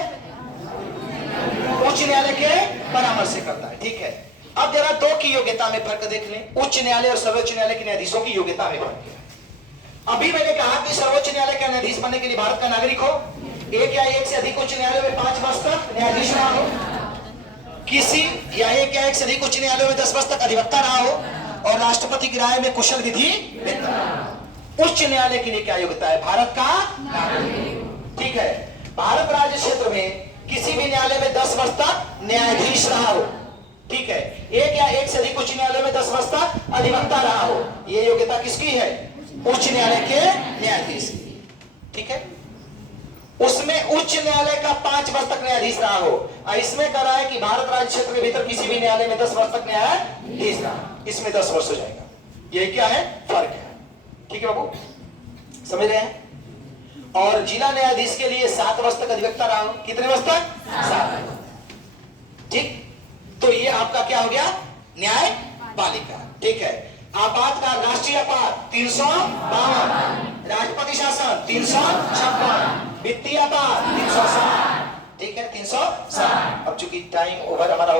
उच्च न्यायालय के परामर्श से करता है, ठीक है। अब जरा दो की योग्यता में फर्क देख लें, उच्च न्यायालय और सर्वोच्च न्यायालय के न्यायाधीशों की योग्यता में फर्क है। अभी मैंने कहा कि सर्वोच्च न्यायालय का न्यायाधीश बनने के लिए भारत का नागरिक हो, एक या एक से अधिक उच्च न्यायालय में 5 वर्ष तक न्यायाधीश रहा हो, किसी या एक से अधिक उच्च न्यायालय में 10 वर्ष तक अधिवक्ता रहा हो, और राष्ट्रपति की राय में कुशल विधि वेत्ता। उच्च न्यायालय के लिए क्या योग्यता है? भारत का नागरिक, ठीक है। भारत राज्य क्षेत्र में किसी भी न्यायालय में 10 वर्ष तक न्यायाधीश रहा हो, ठीक है। एक या एक से अधिक उच्च न्यायालय में 10 वर्ष तक अधिवक्ता रहा हो, यह योग्यता किसकी है? उच्च न्यायालय के न्यायाधीश की, ठीक है। उसमें उच्च न्यायालय का 5 वर्ष तक न्यायाधीश रहा हो, और इसमें कह रहा है कि भारत राज्य क्षेत्र के भीतर किसी भी न्यायालय में 10 वर्ष तक न्यायाधीश रहा, इसमें 10 वर्ष हो जाएगा। यही क्या है? फर्क है, ठीक है बाबू, समझ रहे हैं? और जिला न्यायाधीश के लिए 7 वर्ष तक अधिवक्ता रहा हो, कितने वर्ष तक? 7, ठीक। तो ये आपका क्या हो गया? न्यायपालिका, ठीक है। आपातकाल, राष्ट्रीय आपात 352, राष्ट्रपति शासन 356, वित्तीय आपात 360, ठीक है, 360। अब चूंकि टाइम ओवर हमारा हो गया।